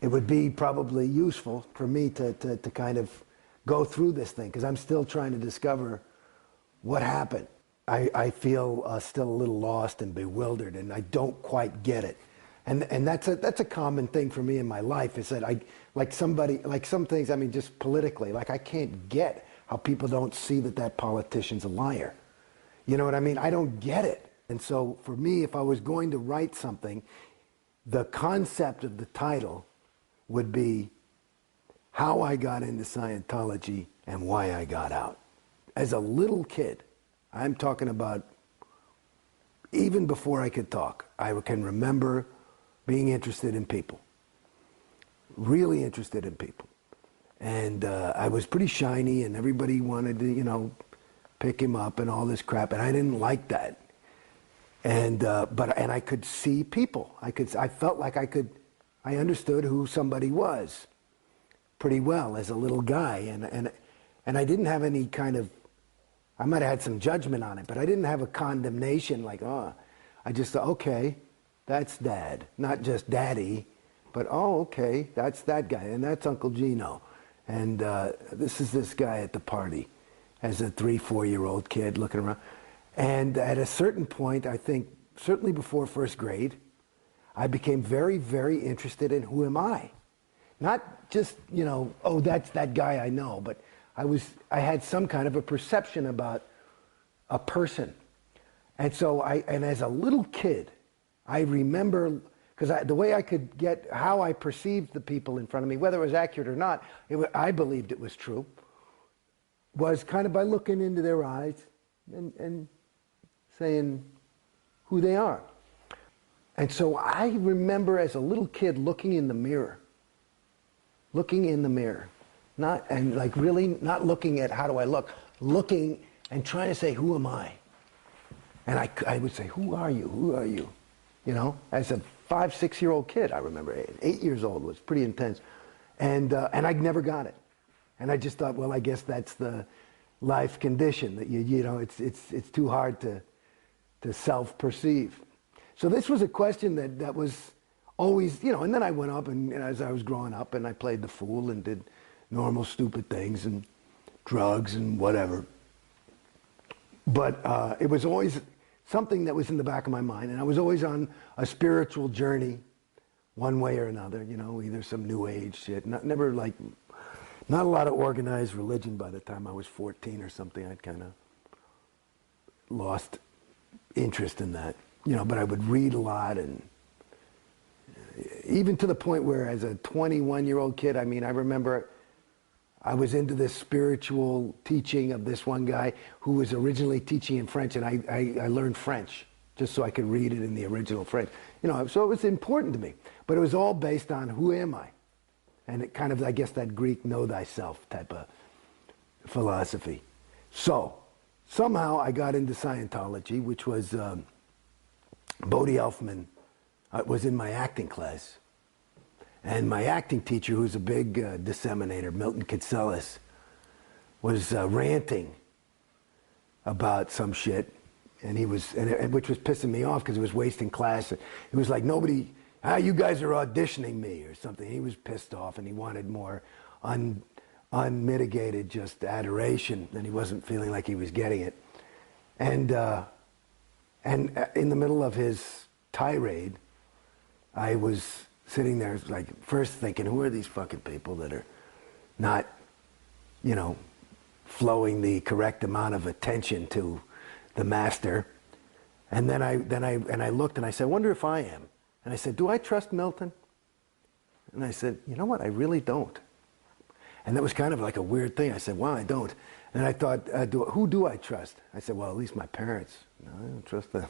it would be probably useful for me to kind of go through this thing, because I'm still trying to discover what happened. I feel still a little lost and bewildered, and I don't quite get it. And that's a common thing for me in my life, is that like some things, I mean, just politically, like I can't get how people don't see that politician's a liar. You know what I mean? I don't get it. And so for me, if I was going to write something, the concept of the title would be how I got into Scientology and why I got out. As a little kid, I'm talking about even before I could talk, I can remember being interested in people, really interested in people. And I was pretty shiny, and everybody wanted to, you know, pick him up and all this crap, and I didn't like that. And and I could see people. I felt like I understood who somebody was pretty well as a little guy, and I didn't have any kind of, I might have had some judgment on it, but I didn't have a condemnation like, oh, I just thought, okay, that's Dad. Not just Daddy, but oh, okay, that's that guy, and that's Uncle Gino. And this is this guy at the party as a 3-4-year-old kid looking around. And at a certain point, I think, certainly before first grade, I became very, very interested in who am I? Not just, you know, oh, that's that guy I know, but I had some kind of a perception about a person. And so and as a little kid, I remember, because the way I could get how I perceived the people in front of me, whether it was accurate or not, I believed it was true, was kind of by looking into their eyes and saying who they are. And so I remember as a little kid looking in the mirror, and like really not looking at how do I look, looking and trying to say, who am I? And I would say, who are you? Who are you? You know, as a 5-6-year-old kid, I remember 8 years old was pretty intense. And I never got it. And I just thought, well, I guess that's the life condition, that you know, it's too hard to self-perceive. So this was a question that was always, you know, and then I went up and as I was growing up, and I played the fool and did normal stupid things and drugs and whatever. But it was always something that was in the back of my mind, and I was always on a spiritual journey one way or another, you know, either some new age shit, not a lot of organized religion. By the time I was 14 or something, I'd kind of lost interest in that, you know, but I would read a lot, and even to the point where as a 21-year-old kid, I mean, I remember I was into this spiritual teaching of this one guy who was originally teaching in French, and I learned French just so I could read it in the original French. You know, so it was important to me. But it was all based on who am I? And it kind of, I guess, that Greek know thyself type of philosophy. So somehow I got into Scientology, which was Bodhi Elfman was in my acting class. And my acting teacher, who's a big disseminator, Milton Kitselis, was ranting about some shit, and which was pissing me off because it was wasting class. It was like nobody, you guys are auditioning me or something. He was pissed off, and he wanted more unmitigated just adoration, and he wasn't feeling like he was getting it. And in the middle of his tirade, I was sitting there, like, first thinking, who are these fucking people that are not, you know, flowing the correct amount of attention to the master? And then I looked and I said, I wonder if I am. And I said, do I trust Milton? And I said, you know what, I really don't. And that was kind of like a weird thing. I said, well, I don't. And I thought, who do I trust? I said, well, at least my parents. No, I don't trust them.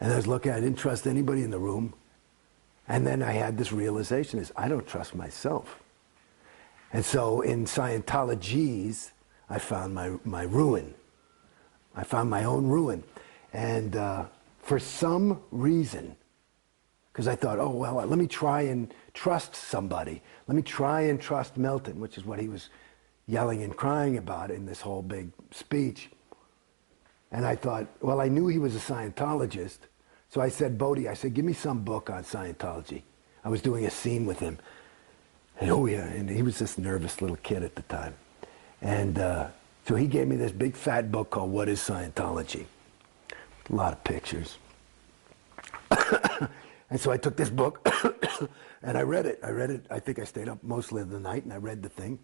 And I was looking, I didn't trust anybody in the room. And then I had this realization, is I don't trust myself. And so in Scientologies, I found my ruin. I found my own ruin. And for some reason, because I thought, oh, well, let me try and trust somebody. Let me try and trust Milton, which is what he was yelling and crying about in this whole big speech. And I thought, well, I knew he was a Scientologist. So I said, Bodhi, I said, give me some book on Scientology. I was doing a scene with him. And oh yeah, and he was this nervous little kid at the time. And so he gave me this big fat book called What is Scientology? A lot of pictures. And so I took this book and I read it. I think I stayed up mostly of the night and I read the thing.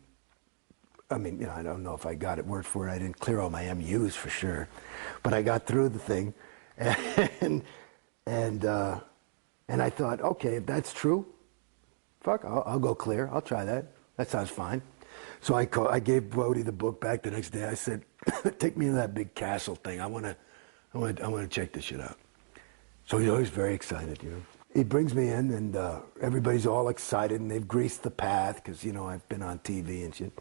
I mean, you know, I don't know if I got it word for word. I didn't clear all my MUs for sure. But I got through the thing. And I thought, okay, if that's true, fuck, I'll go clear. I'll try that. That sounds fine. So I gave Bodie the book back the next day. I said, take me to that big castle thing. I want to check this shit out. So he's always very excited, you know. He brings me in, and everybody's all excited, and they've greased the path because, you know, I've been on TV and shit.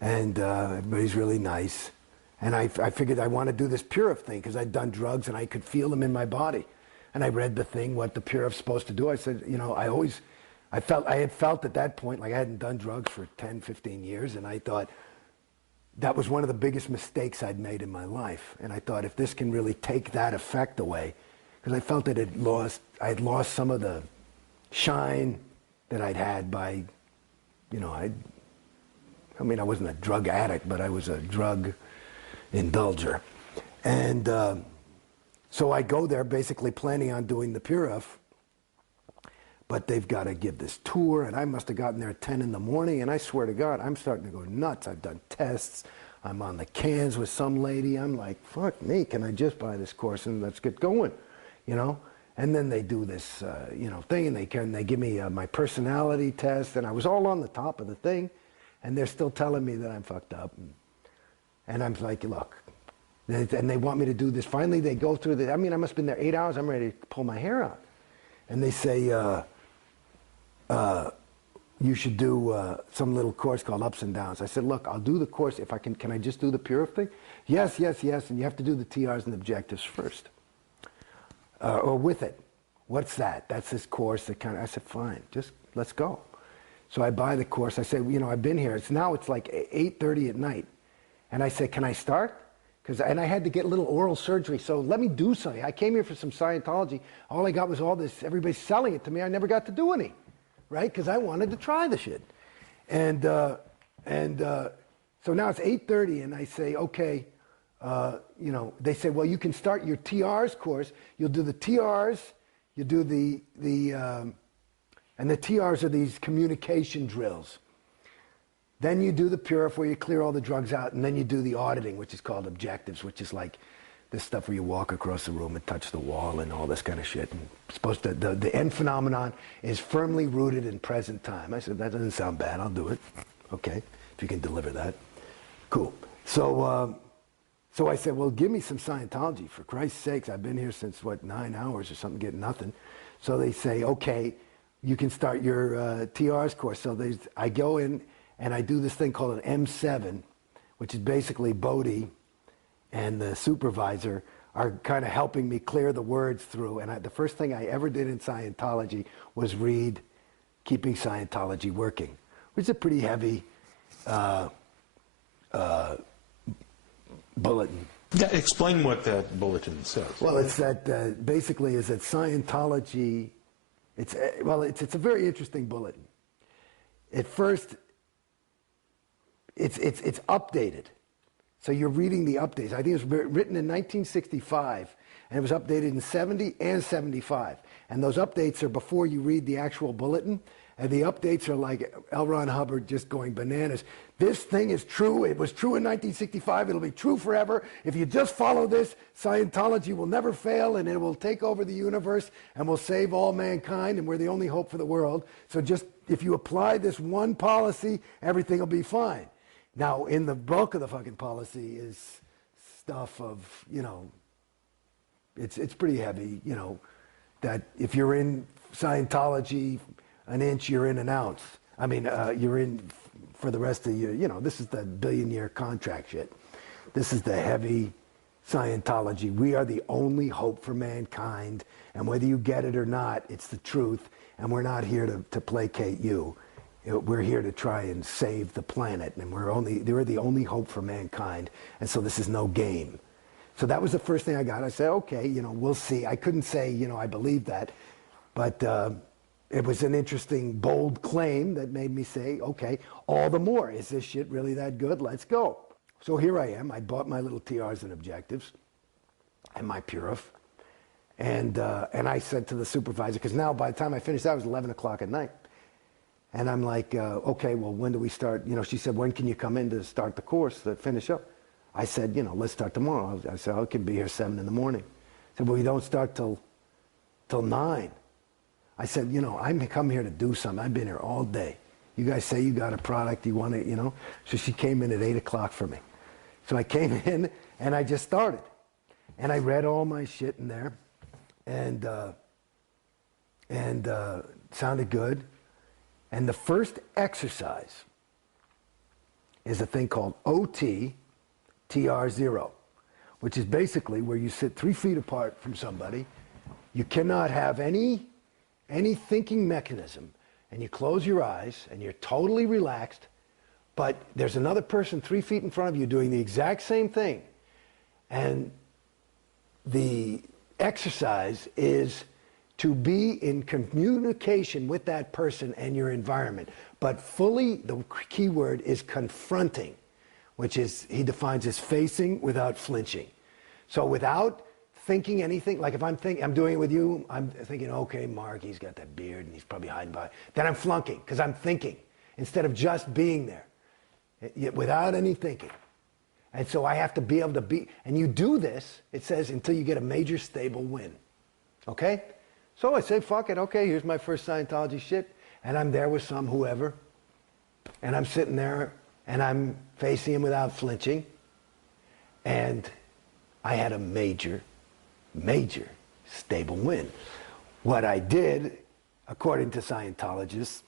And everybody's really nice. And I figured I want to do this Purif thing because I'd done drugs and I could feel them in my body. And I read the thing, what the Purif's supposed to do. I said, you know, I had felt at that point like I hadn't done drugs for 10, 15 years, and I thought that was one of the biggest mistakes I'd made in my life. And I thought if this can really take that effect away, because I felt that I had lost some of the shine that I'd had by, you know, I mean, I wasn't a drug addict, but I was a drug indulger. And so I go there basically planning on doing the Purif, but they've got to give this tour, and I must have gotten there at 10 in the morning, and I swear to God, I'm starting to go nuts. I've done tests. I'm on the cans with some lady. I'm like, fuck me, can I just buy this course and let's get going, you know? And then they do this, you know, thing, and they give me my personality test, and I was all on the top of the thing, and they're still telling me that I'm fucked up. And I'm like, look, and they want me to do this. Finally, they go through the, I mean, I must have been there 8 hours. I'm ready to pull my hair out. And they say, you should do some little course called Ups and Downs. I said, look, I'll do the course if I can I just do the Purif thing? Yes, yes, yes, and you have to do the TRs and objectives first. Or with it. What's that? That's this course that kind of, I said, fine, just let's go. So I buy the course. I said, you know, I've been here. It's like 8:30 at night. And I said, can I start? And I had to get a little oral surgery, so let me do something. I came here for some Scientology. All I got was all this, everybody's selling it to me. I never got to do any, right? Because I wanted to try the shit. And so now it's 8:30, and I say, okay, you know, they say, well, you can start your TRs course. You'll do the TRs, you do and the TRs are these communication drills. Then you do the Purif where you clear all the drugs out, and then you do the auditing, which is called objectives, which is like this stuff where you walk across the room and touch the wall and all this kind of shit. And supposed to, the end phenomenon is firmly rooted in present time. I said, that doesn't sound bad, I'll do it. Okay, if you can deliver that. Cool. So I said, well, give me some Scientology, for Christ's sakes. I've been here since, 9 hours or something, getting nothing. So they say, okay, you can start your TRs course. So I go in, and I do this thing called an M7, which is basically Bodhi and the supervisor are kind of helping me clear the words through. And the first thing I ever did in Scientology was read Keeping Scientology Working, which is a pretty heavy bulletin. Yeah, explain what that bulletin says. Well, it's that basically is that Scientology, it's a very interesting bulletin. At first, it's updated. So you're reading the updates. I think it was written in 1965, and it was updated in 70 and 75. And those updates are before you read the actual bulletin, and the updates are like L. Ron Hubbard just going bananas. This thing is true. It was true in 1965. It'll be true forever. If you just follow this, Scientology will never fail, and it will take over the universe and will save all mankind, and we're the only hope for the world. So just if you apply this one policy, everything will be fine. Now, in the bulk of the fucking policy is stuff of, you know, it's pretty heavy, you know, that if you're in Scientology an inch, you're in an ounce. I mean, you're in for the rest of your, you know, this is the billion-year contract shit. This is the heavy Scientology. We are the only hope for mankind, and whether you get it or not, it's the truth, and we're not here to placate you. We're here to try and save the planet, and they're the only hope for mankind, and so this is no game. So that was the first thing I got. I said, okay, you know, we'll see. I couldn't say, you know, I believe that, but it was an interesting, bold claim that made me say, okay, all the more. Is this shit really that good? Let's go. So here I am. I bought my little TRs and objectives and my Purif. And I said to the supervisor, because now by the time I finished, that was 11 o'clock at night. And I'm like, okay, well, when do we start? You know, she said, when can you come in to start the course, to finish up? I said, you know, let's start tomorrow. I said, I can be here 7 in the morning. I said, well, we don't start till 9. I said, you know, I'm come here to do something. I've been here all day. You guys say you got a product, you want to, you know? So she came in at 8 o'clock for me. So I came in and I just started. And I read all my shit in there. And sounded good. And the first exercise is a thing called OT-TR0, which is basically where you sit 3 feet apart from somebody. You cannot have any thinking mechanism, and you close your eyes and you're totally relaxed, but there's another person 3 feet in front of you doing the exact same thing. And the exercise is to be in communication with that person and your environment, but fully, the key word is confronting, which is, he defines as facing without flinching. So without thinking anything, like if I'm doing it with you, I'm thinking, okay, Mark, he's got that beard and he's probably hiding by. Then I'm flunking, because I'm thinking, instead of just being there, without any thinking. And so I have to be able to be, and you do this, it says, until you get a major stable win. Okay? So I say, fuck it, okay, here's my first Scientology shit, and I'm there with some whoever, and I'm sitting there, and I'm facing him without flinching, and I had a major stable win. What I did, according to Scientologists,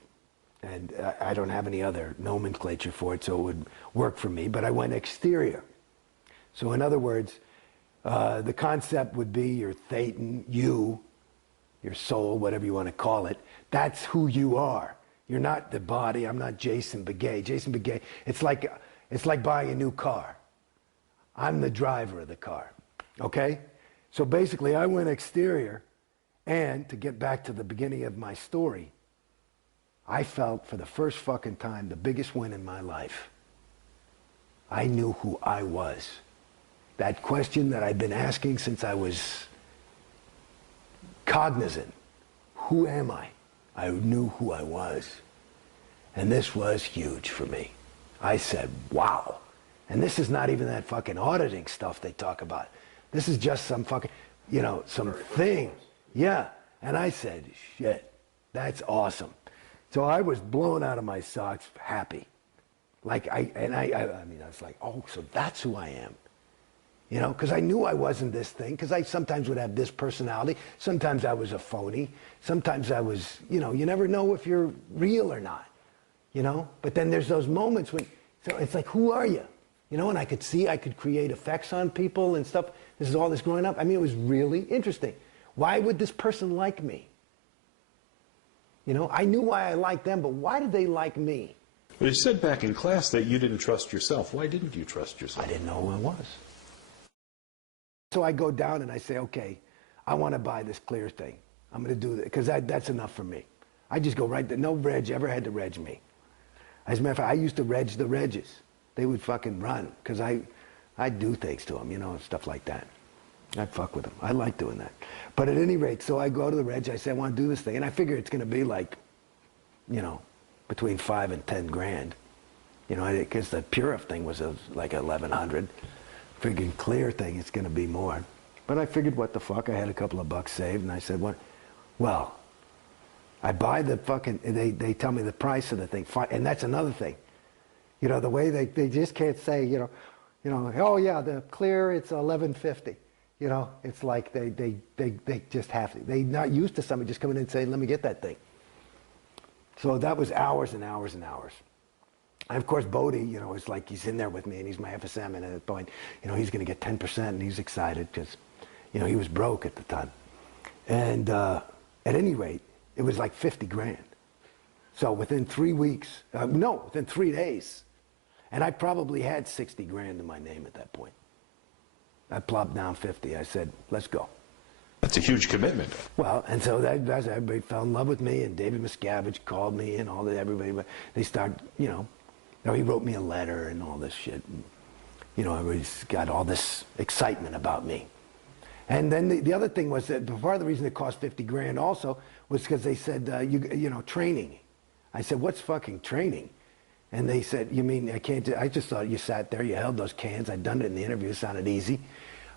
and I don't have any other nomenclature for it, so it would work for me, but I went exterior. So in other words, the concept would be your thetan, you, your soul, whatever you want to call it. That's who you are. You're not the body. I'm not Jason Beghe. Jason Beghe, it's like buying a new car. I'm the driver of the car, okay? So basically, I went exterior, and to get back to the beginning of my story, I felt for the first fucking time the biggest win in my life. I knew who I was. That question that I've been asking since I was cognizant. Who am I? I knew who I was. And this was huge for me. I said, wow. And this is not even that fucking auditing stuff they talk about. This is just some fucking, you know, some thing. Yeah. And I said, shit, that's awesome. So I was blown out of my socks, happy. Like, I was like, oh, so that's who I am. You know, because I knew I wasn't this thing, because I sometimes would have this personality. Sometimes I was a phony. Sometimes I was, you know, you never know if you're real or not, you know? But then there's those moments when, so it's like, who are you? You know, and I could see, I could create effects on people and stuff. This is all this growing up. I mean, it was really interesting. Why would this person like me? You know, I knew why I liked them, but why did they like me? But you said back in class that you didn't trust yourself. Why didn't you trust yourself? I didn't know who I was. So I go down and I say, okay, I want to buy this clear thing. I'm going to do that, because that's enough for me. I just go right there. No reg ever had to reg me. As a matter of fact, I used to reg the regs. They would fucking run, because I'd do things to them, you know, stuff like that. I'd fuck with them. I like doing that. But at any rate, so I go to the reg, I say, I want to do this thing, and I figure it's going to be like, you know, between 5 and 10 grand. You know, because the Purif thing was like 1,100. Friggin' clear thing, it's going to be more. But I figured, what the fuck? I had a couple of bucks saved, and I said, what? Well, I buy the fucking, they tell me the price of the thing, and that's another thing. You know, the way they just can't say, you know, oh yeah, the clear, it's 1150. You know, it's like they just have to. They're not used to somebody just coming in and saying, let me get that thing. So that was hours and hours and hours. And of course, Bodhi, you know, it's like he's in there with me, and he's my FSM, and at that point, you know, he's going to get 10%, and he's excited because, you know, he was broke at the time. And at any rate, it was like 50 grand. So within 3 weeks, within 3 days, and I probably had 60 grand in my name at that point. I plopped down 50. I said, let's go. That's a huge commitment. Well, and so that's everybody fell in love with me, and David Miscavige called me, and all that. Everybody, they start, you know, he wrote me a letter and all this shit. And, you know, everybody's got all this excitement about me. And then the other thing was that part of the reason it cost $50,000 also was because they said, you know, training. I said, what's fucking training? And they said, you mean I can't do, I just thought you sat there, you held those cans. I'd done it in the interview, it sounded easy.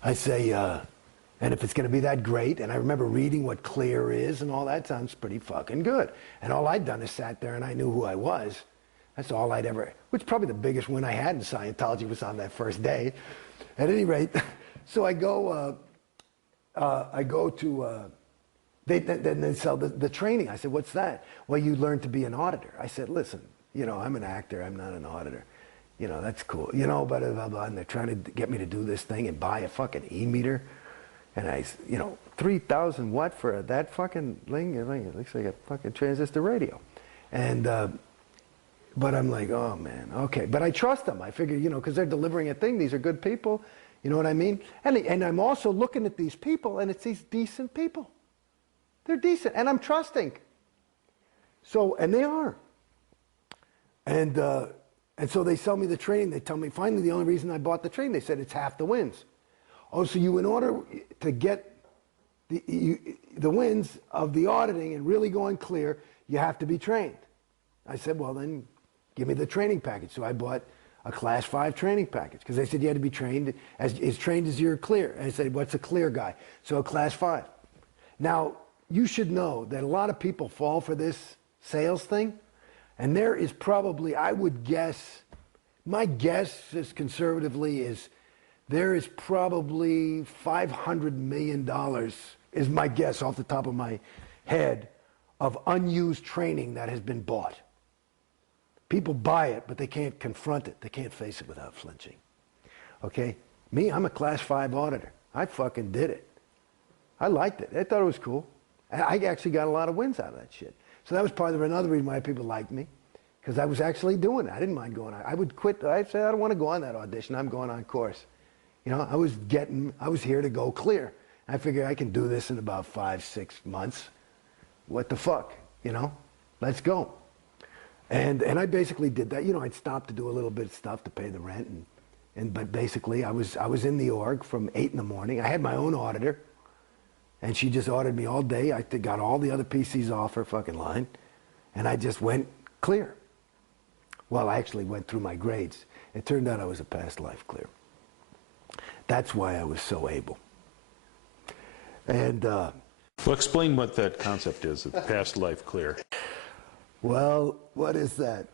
I say, and if it's going to be that great, and I remember reading what clear is and all that, sounds pretty fucking good. And all I'd done is sat there and I knew who I was. That's all I'd ever, which probably the biggest win I had in Scientology was on that first day. At any rate, so I go to, they sell the training. I said, what's that? Well, you learn to be an auditor. I said, listen, you know, I'm an actor, I'm not an auditor. You know, that's cool. You know, blah, blah, blah, and they're trying to get me to do this thing and buy a fucking e-meter. And I, you know, 3,000 what for that fucking thing? It looks like a fucking transistor radio. And, but I'm like, oh man, okay. But I trust them. I figure, you know, because they're delivering a thing. These are good people. You know what I mean? And I'm also looking at these people, and it's these decent people. They're decent, and I'm trusting. So, and they are. And so they sell me the training. They tell me, finally, the only reason I bought the training, they said it's half the wins. Oh, so you, in order to get the wins of the auditing and really going clear, you have to be trained. I said, well, then give me the training package. So I bought a Class 5 training package because they said you had to be trained as trained as you're clear. And I said, what's a clear guy? So a Class 5. Now, you should know that a lot of people fall for this sales thing. And there is probably, I would guess, my guess is conservatively is there is probably $500 million, is my guess off the top of my head, of unused training that has been bought. People buy it, but they can't confront it. They can't face it without flinching. Okay? Me, I'm a Class 5 auditor. I fucking did it. I liked it. I thought it was cool. I actually got a lot of wins out of that shit. So that was part of another reason why people liked me, because I was actually doing it. I didn't mind going on. I would quit. I'd say, I don't want to go on that audition. I'm going on course. You know, I was here to go clear. I figured I can do this in about 5-6 months. What the fuck, you know? Let's go. And I basically did that. You know, I'd stop to do a little bit of stuff to pay the rent, but basically I was in the org from 8 in the morning. I had my own auditor, and she just audited me all day. I got all the other PCs off her fucking line, and I just went clear. Well, I actually went through my grades. It turned out I was a past life clear. That's why I was so able. And well, explain what that concept is, of past life clear. Well, what is that?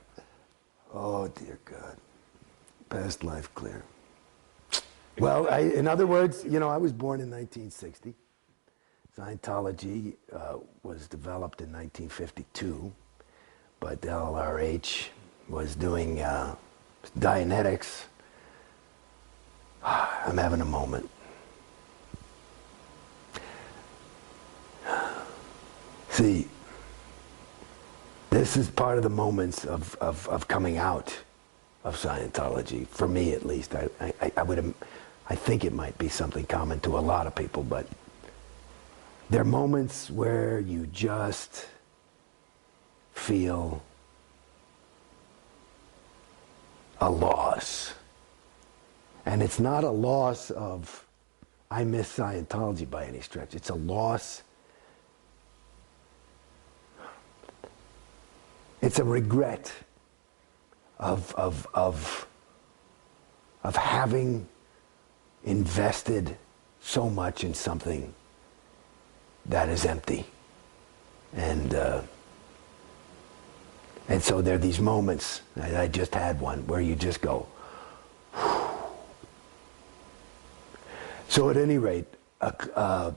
Oh, dear God. Past life clear. Well, in other words, you know, I was born in 1960. Scientology was developed in 1952, but the LRH was doing Dianetics. I'm having a moment. See, this is part of the moments of coming out of Scientology, for me at least. I think it might be something common to a lot of people, but there are moments where you just feel a loss. And it's not a loss of, I miss Scientology by any stretch. It's a loss. It's a regret of having invested so much in something that is empty. And so there are these moments, I just had one, where you just go, whew. So at any rate, a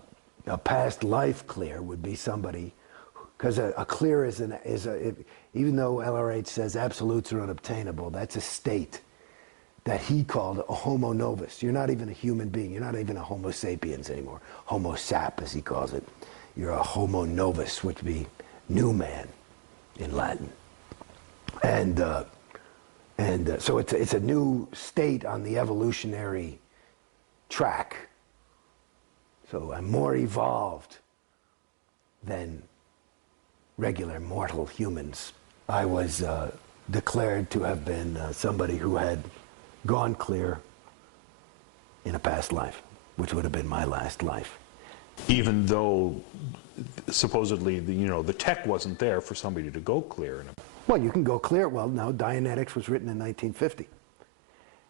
past life clear would be somebody, because a clear even though LRH says absolutes are unobtainable, that's a state that he called a homo novus. You're not even a human being. You're not even a homo sapiens anymore. Homo sap, as he calls it. You're a homo novus, which would be new man in Latin. And so it's a new state on the evolutionary track. So I'm more evolved than regular mortal humans. I was declared to have been somebody who had gone clear in a past life, which would have been my last life. Even though supposedly the tech wasn't there for somebody to go clear. Well, you can go clear. Well, no, Dianetics was written in 1950.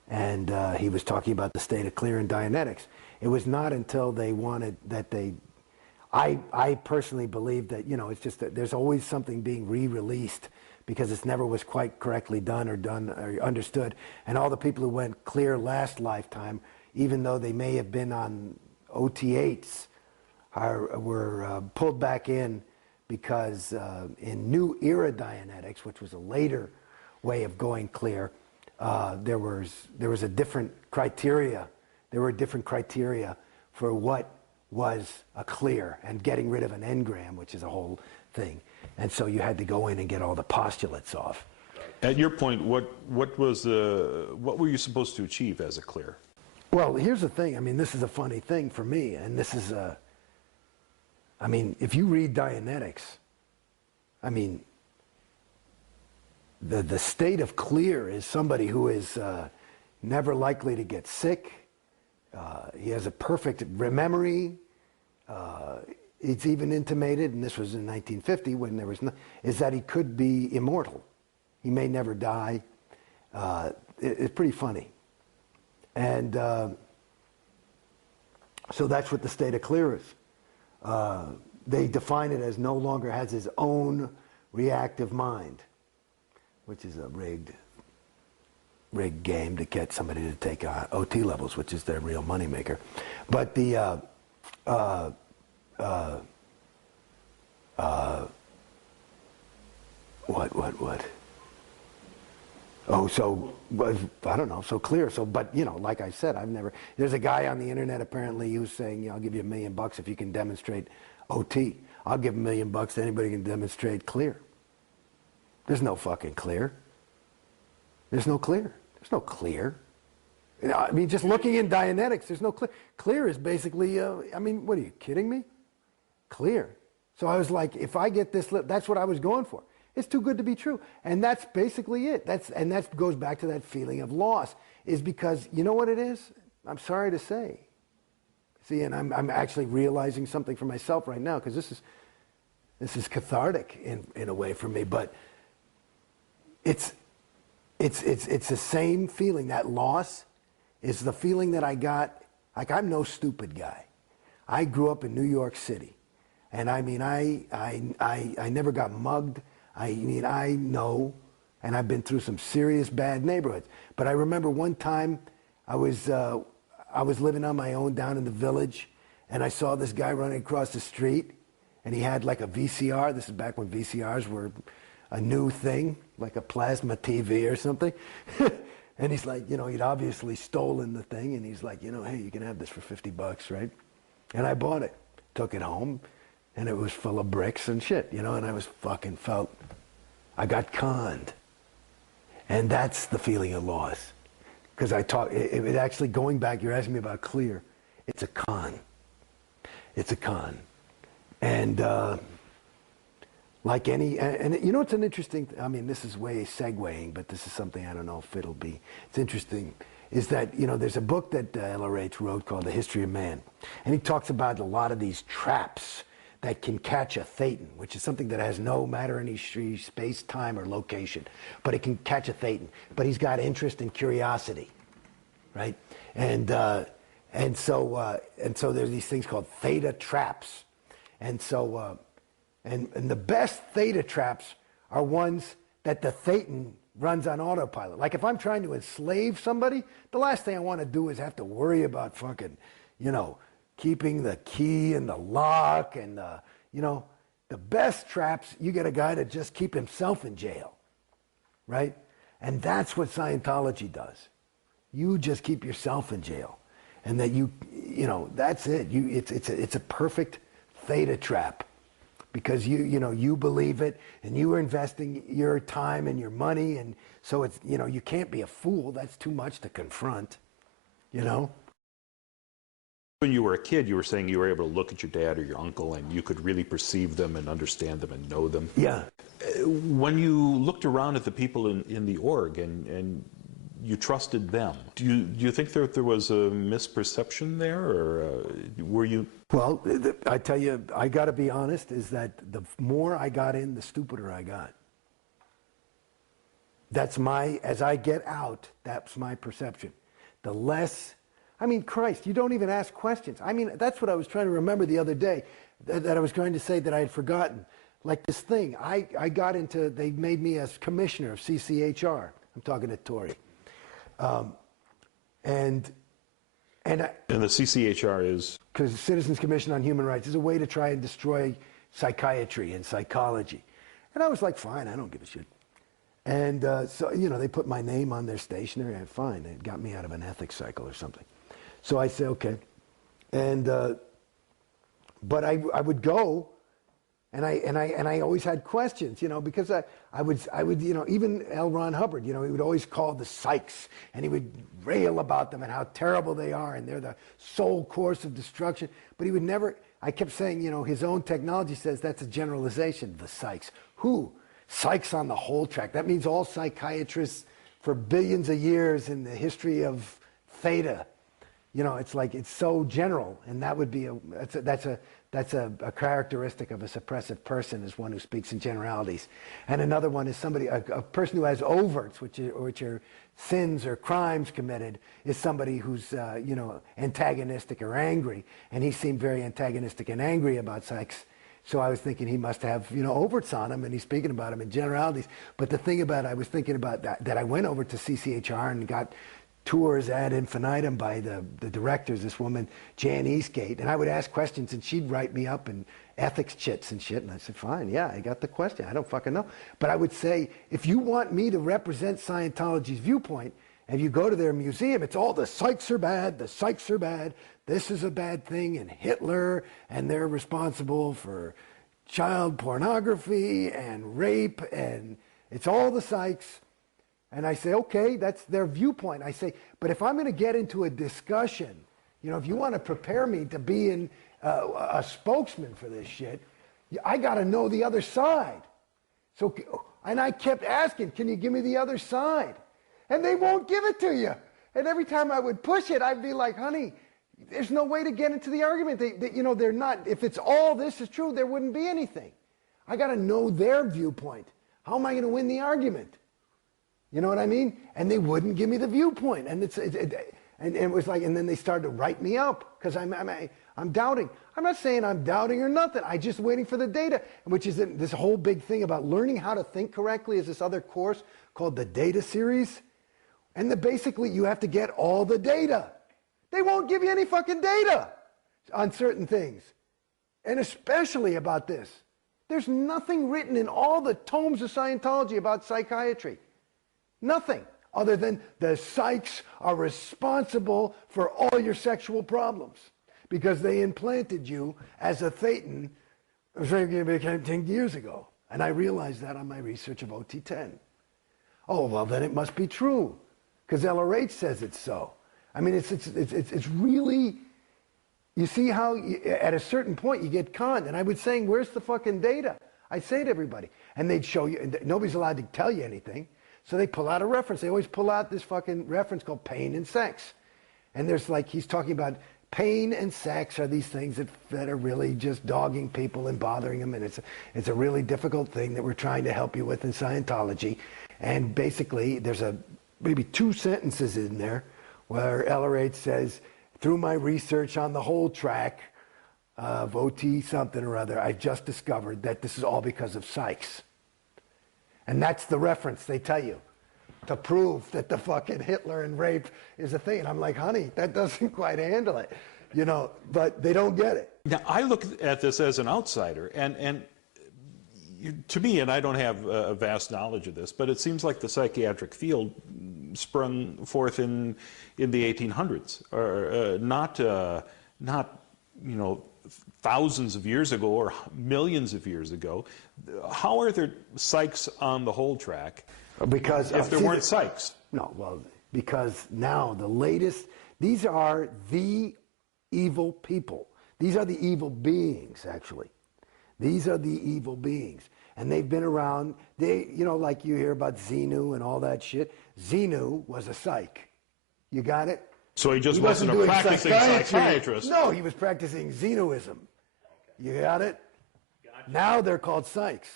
And he was talking about the state of clear in Dianetics. It was not until they wanted that I personally believe that, it's just that there's always something being re-released because it never was quite correctly done or understood. And all the people who went clear last lifetime, even though they may have been on OT8s, were pulled back in because in New Era Dianetics, which was a later way of going clear, there was a different criteria. There were different criteria for what was a clear and getting rid of an engram, which is a whole thing. And so you had to go in and get all the postulates off. At your point, what were you supposed to achieve as a clear? Well, here's the thing. I mean, this is a funny thing for me, and this is I mean, if you read Dianetics, I mean, the state of clear is somebody who is never likely to get sick. He has a perfect memory. It's even intimated, and this was in 1950 when there was is that he could be immortal. He may never die. It's pretty funny. And so that's what the state of clear is. They define it as no longer has his own reactive mind, which is a rigged game to get somebody to take OT levels, which is their real moneymaker. But the what? Oh, so I don't know. So clear. So, but like I said, There's a guy on the internet apparently who's saying, I'll give you $1 million if you can demonstrate OT. I'll give $1 million to anybody who can demonstrate clear. There's no fucking clear. There's no clear. There's no clear. I mean, just looking in Dianetics, there's no clear. Clear is basically, I mean, what are you kidding me? Clear. So I was like, if I get this, that's what I was going for. It's too good to be true. And that's basically it. And that goes back to that feeling of loss, is because, you know what it is? I'm sorry to say. See, and I'm actually realizing something for myself right now, because this is cathartic in a way for me, but it's the same feeling. That loss is the feeling that I got. Like, I'm no stupid guy. I grew up in New York City, and I mean, I never got mugged. I mean, I know, and I've been through some serious bad neighborhoods. But I remember one time I was living on my own down in the village, and I saw this guy running across the street, and he had like a VCR. This is back when VCRs were a new thing, like a plasma TV or something. And he's like, he'd obviously stolen the thing, and he's like, hey, you can have this for $50, right? And I bought it, took it home, and it was full of bricks and shit, and I was I got conned. And that's the feeling of loss. Because it actually, going back, you're asking me about clear, it's a con. It's a con. And like any, and it's an interesting, I mean, this is way segueing, but this is something I don't know if it'll be, it's interesting, is that, there's a book that LRH wrote called The History of Man. And he talks about a lot of these traps that can catch a thetan, which is something that has no matter any space, time, or location, but it can catch a thetan. But he's got interest and curiosity, right? And so there's these things called theta traps, and so and the best theta traps are ones that the thetan runs on autopilot. Like if I'm trying to enslave somebody, the last thing I want to do is have to worry about fucking, keeping the key and the lock and the best traps, you get a guy to just keep himself in jail, right? And that's what Scientology does. You just keep yourself in jail, and that that's it. It's a perfect theta trap, because you believe it, and you are investing your time and your money, and so it's you can't be a fool. That's too much to confront, When you were a kid, you were saying you were able to look at your dad or your uncle and you could really perceive them and understand them and know them. Yeah. When you looked around at the people in the org and you trusted them, do you think there was a misperception there, or were you? Well, I tell you, I got to be honest, is that the more I got in, the stupider I got. As I get out, that's my perception. The less, I mean, Christ, you don't even ask questions. I mean, that's what I was trying to remember the other day, that I was trying to say that I had forgotten. Like this thing, I got into, they made me as commissioner of CCHR. I'm talking to Tori. And the CCHR is? Because Citizens Commission on Human Rights is a way to try and destroy psychiatry and psychology. And I was like, fine, I don't give a shit. And so, you know, they put my name on their stationery. Fine, it got me out of an ethics cycle or something. So I said, okay. And, but I would go, and I always had questions, you know, because I would, you know, even L. Ron Hubbard, you know, he would always call the psychs, and he would rail about them and how terrible they are, and they're the sole course of destruction. But he would never, I kept saying, you know, his own technology says that's a generalization, the psychs. Who? Psychs on the whole track. That means all psychiatrists for billions of years in the history of theta. You know, it's like, it's so general, and that would be that's a characteristic of a suppressive person, is one who speaks in generalities. And another one is somebody, a person who has overts, which are sins or crimes committed, is somebody who's, you know, antagonistic or angry. And he seemed very antagonistic and angry about sex. So I was thinking he must have, you know, overts on him, and he's speaking about him in generalities. But the thing about, I was thinking about that I went over to CCHR and got tours ad infinitum by the directors, this woman, Jan Eastgate, and I would ask questions, and she'd write me up in ethics chits and shit, and I said, fine, yeah, I got the question, I don't fucking know. But I would say, if you want me to represent Scientology's viewpoint, and you go to their museum, it's all the psychs are bad, the psychs are bad, this is a bad thing, and Hitler, and they're responsible for child pornography and rape, and it's all the psychs. And I say, okay, that's their viewpoint. I say, but if I'm going to get into a discussion, you know, if you want to prepare me to be a spokesman for this shit, I got to know the other side. So, and I kept asking, can you give me the other side? And they won't give it to you. And every time I would push it, I'd be like, honey, there's no way to get into the argument. They, you know, they're not, if it's all this is true, there wouldn't be anything. I got to know their viewpoint. How am I going to win the argument? You know what I mean? And they wouldn't give me the viewpoint. And it was like, and then they started to write me up because I'm doubting. I'm not saying I'm doubting or nothing. I'm just waiting for the data, which is this whole big thing about learning how to think correctly is this other course called the Data Series. And basically you have to get all the data. They won't give you any fucking data on certain things. And especially about this. There's nothing written in all the tomes of Scientology about psychiatry. Nothing other than the psychs are responsible for all your sexual problems because they implanted you as a thetan 10 years ago. And I realized that on my research of OT10. Oh, well, then it must be true because LRH says it's so. I mean, it's really, you see how at a certain point you get conned. And I was saying, where's the fucking data? I'd say to everybody. And they'd show you, and nobody's allowed to tell you anything. So they pull out a reference. They always pull out this fucking reference called pain and sex. And there's like, he's talking about pain and sex are these things that are really just dogging people and bothering them. And it's a really difficult thing that we're trying to help you with in Scientology. And basically, there's maybe 2 sentences in there where LRH says, through my research on the whole track of OT something or other, I've just discovered that this is all because of psychs. And that's the reference they tell you to prove that the fucking Hitler and rape is a thing. And I'm like, honey, that doesn't quite handle it, you know, but they don't get it. Now, I look at this as an outsider, and to me, and I don't have a vast knowledge of this, but it seems like the psychiatric field sprung forth in the 1800s, or not, you know, thousands of years ago or millions of years ago. How are there psychs on the whole track? Because if there weren't psychs? No, well, because now the latest, these are the evil people. These are the evil beings, actually. These are the evil beings. And they've been around. They, you know, like you hear about Xenu and all that shit. Xenu was a psych. You got it? So he just wasn't a doing practicing psychiatrist. No, he was practicing Xenuism. You got it? Gotcha. Now they're called psychs.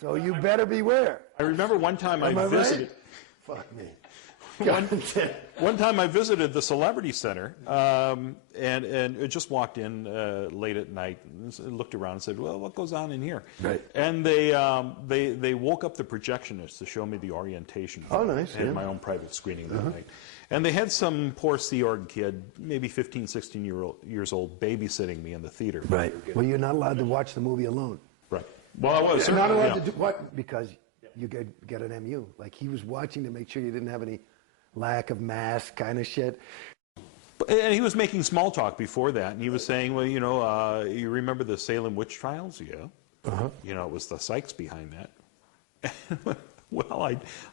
So you better beware. I remember one time I visited. Right? Fuck me. One time I visited the Celebrity Center, and it just walked in late at night, and looked around and said, "Well, what goes on in here?" Right. And they woke up the projectionist to show me the orientation. Oh, nice. I had my own private screening that night. And they had some poor Sea Org kid, maybe 15, 16 years old, babysitting me in the theater. Right. Well, you're not allowed to watch the movie alone. Right. Well, I was. You're not allowed to do what? Because you get an MU. Like he was watching to make sure you didn't have any lack of mask kind of shit. And he was making small talk before that, and he was saying, well, you know, you remember the Salem witch trials? Yeah. You know, it was the psychs behind that. Well,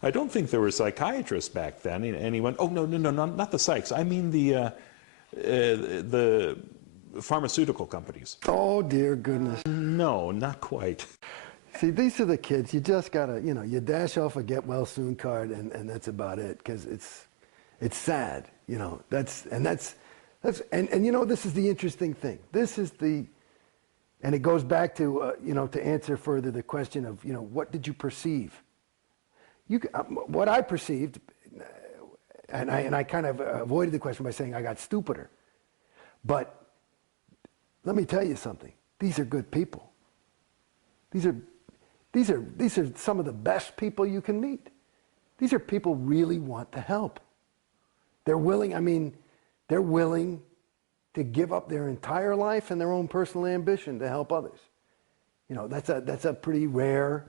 I don't think there were psychiatrists back then. And he went, oh, no, not the psychs. I mean the pharmaceutical companies. Oh, dear goodness. No, not quite. See, these are the kids. You just gotta, you know, you dash off a get well soon card, and that's about it. Because it's sad, you know. And you know, this is the interesting thing. And it goes back to you know, to answer further the question of, you know, what did you perceive? What I perceived, and I kind of avoided the question by saying I got stupider. But let me tell you something. These are good people. These are some of the best people you can meet. These are people who really want to help. They're willing to give up their entire life and their own personal ambition to help others. You know, that's a pretty rare,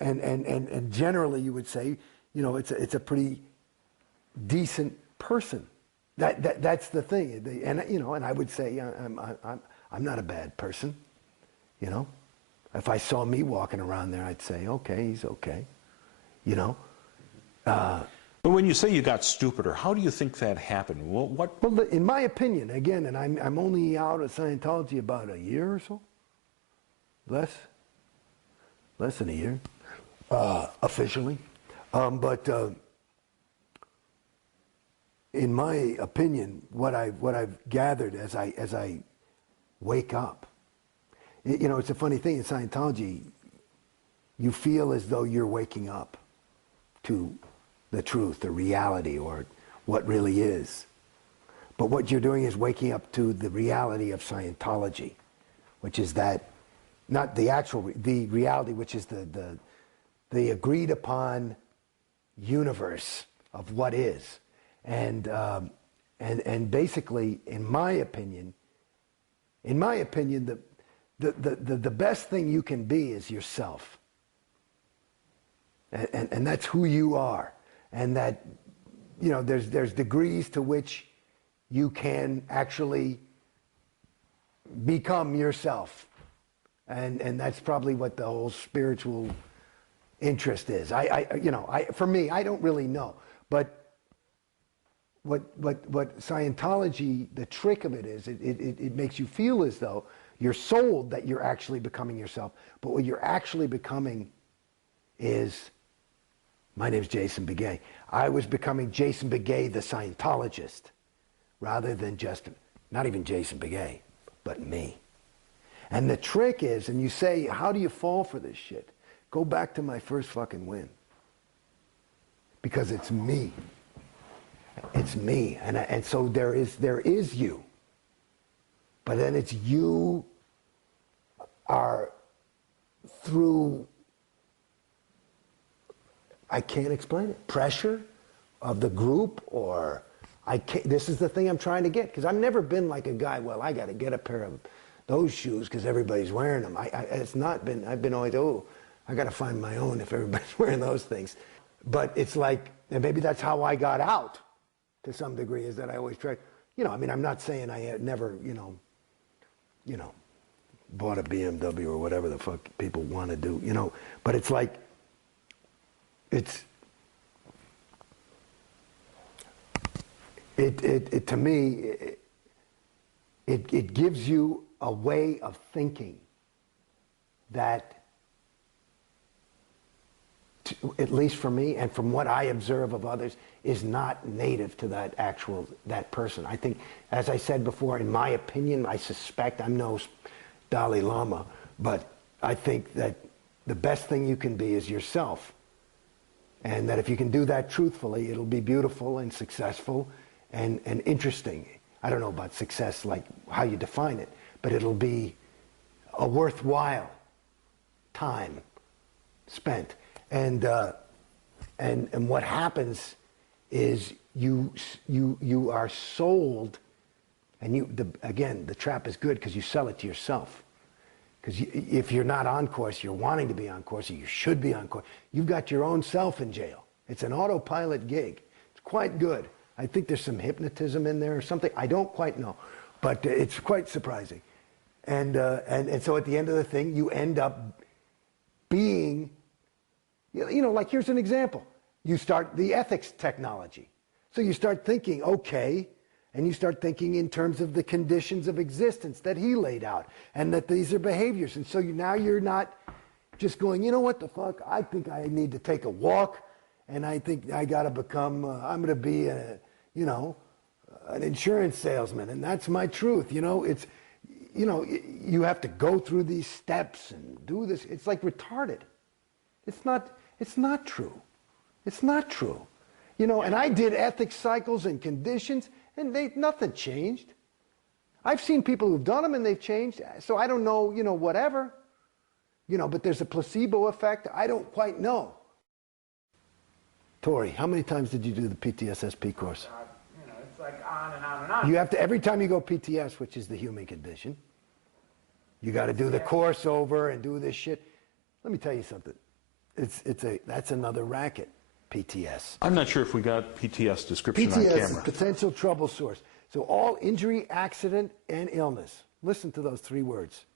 and generally you would say, you know, it's a pretty decent person. That's the thing. And you know, and I would say I'm not a bad person. You know, if I saw me walking around there, I'd say, okay, he's okay. You know. But when you say you got stupider, how do you think that happened? Well, in my opinion, again, and I'm only out of Scientology about a year or so. Less than a year, officially. But in my opinion, what I've gathered as I wake up, you know, it's a funny thing in Scientology. You feel as though you're waking up to the truth, the reality, or what really is. But what you're doing is waking up to the reality of Scientology, which is that, not the reality, which is the agreed upon universe of what is. And basically, in my opinion, the best thing you can be is yourself. And that's who you are. And that, you know, there's degrees to which you can actually become yourself. And that's probably what the whole spiritual interest is. For me, I don't really know. But what Scientology, the trick of it is, it makes you feel as though you're sold that you're actually becoming yourself. But what you're actually becoming is, my name's Jason Beghe. I was becoming Jason Beghe, the Scientologist, rather than just, not even Jason Beghe, but me. And the trick is, and you say, how do you fall for this shit? Go back to my first fucking win. Because it's me. It's me. And so there is you. But then it's you are through, I can't explain it, pressure of the group, or this is the thing I'm trying to get. Because I've never been like a guy, well, I got to get a pair of those shoes because everybody's wearing them. It's not been, I've been always, I got to find my own if everybody's wearing those things. But it's like, and maybe that's how I got out to some degree, is that I always try, you know, I mean, I'm not saying I had never, you know, bought a BMW or whatever the fuck people want to do, you know, but it's like, to me, it gives you a way of thinking that, at least for me and from what I observe of others, is not native to that person. I think, as I said before, in my opinion, I suspect, I'm no Dalai Lama, but I think that the best thing you can be is yourself. And that if you can do that truthfully, it'll be beautiful and successful and interesting. I don't know about success, like how you define it, but it'll be a worthwhile time spent. And what happens is you are sold, and again, the trap is good because you sell it to yourself. Because if you're not on course, you're wanting to be on course, or you should be on course. You've got your own self in jail. It's an autopilot gig. It's quite good. I think there's some hypnotism in there or something. I don't quite know, but it's quite surprising. And so at the end of the thing, you end up being, like here's an example. You start the ethics technology. So you start thinking, okay, and you start thinking in terms of the conditions of existence that he laid out, and that these are behaviors. And so now you're not just going, you know what the fuck, I think I need to take a walk, and I think I got to become, I'm going to be an insurance salesman, and that's my truth. It's, you have to go through these steps and do this. It's like retarded. It's not true. It's not true. And I did ethics cycles and conditions, and nothing changed. I've seen people who've done them and they've changed. So I don't know, whatever. But there's a placebo effect. I don't quite know. Tori, how many times did you do the PTSSP course? It's like on and on and on. You have to, every time you go PTS, which is the human condition, you got to do the course over and do this shit. Let me tell you something. That's another racket. PTS. I'm not sure if we got PTS description on PTS camera. is potential trouble source. So all injury, accident, and illness. Listen to those three words.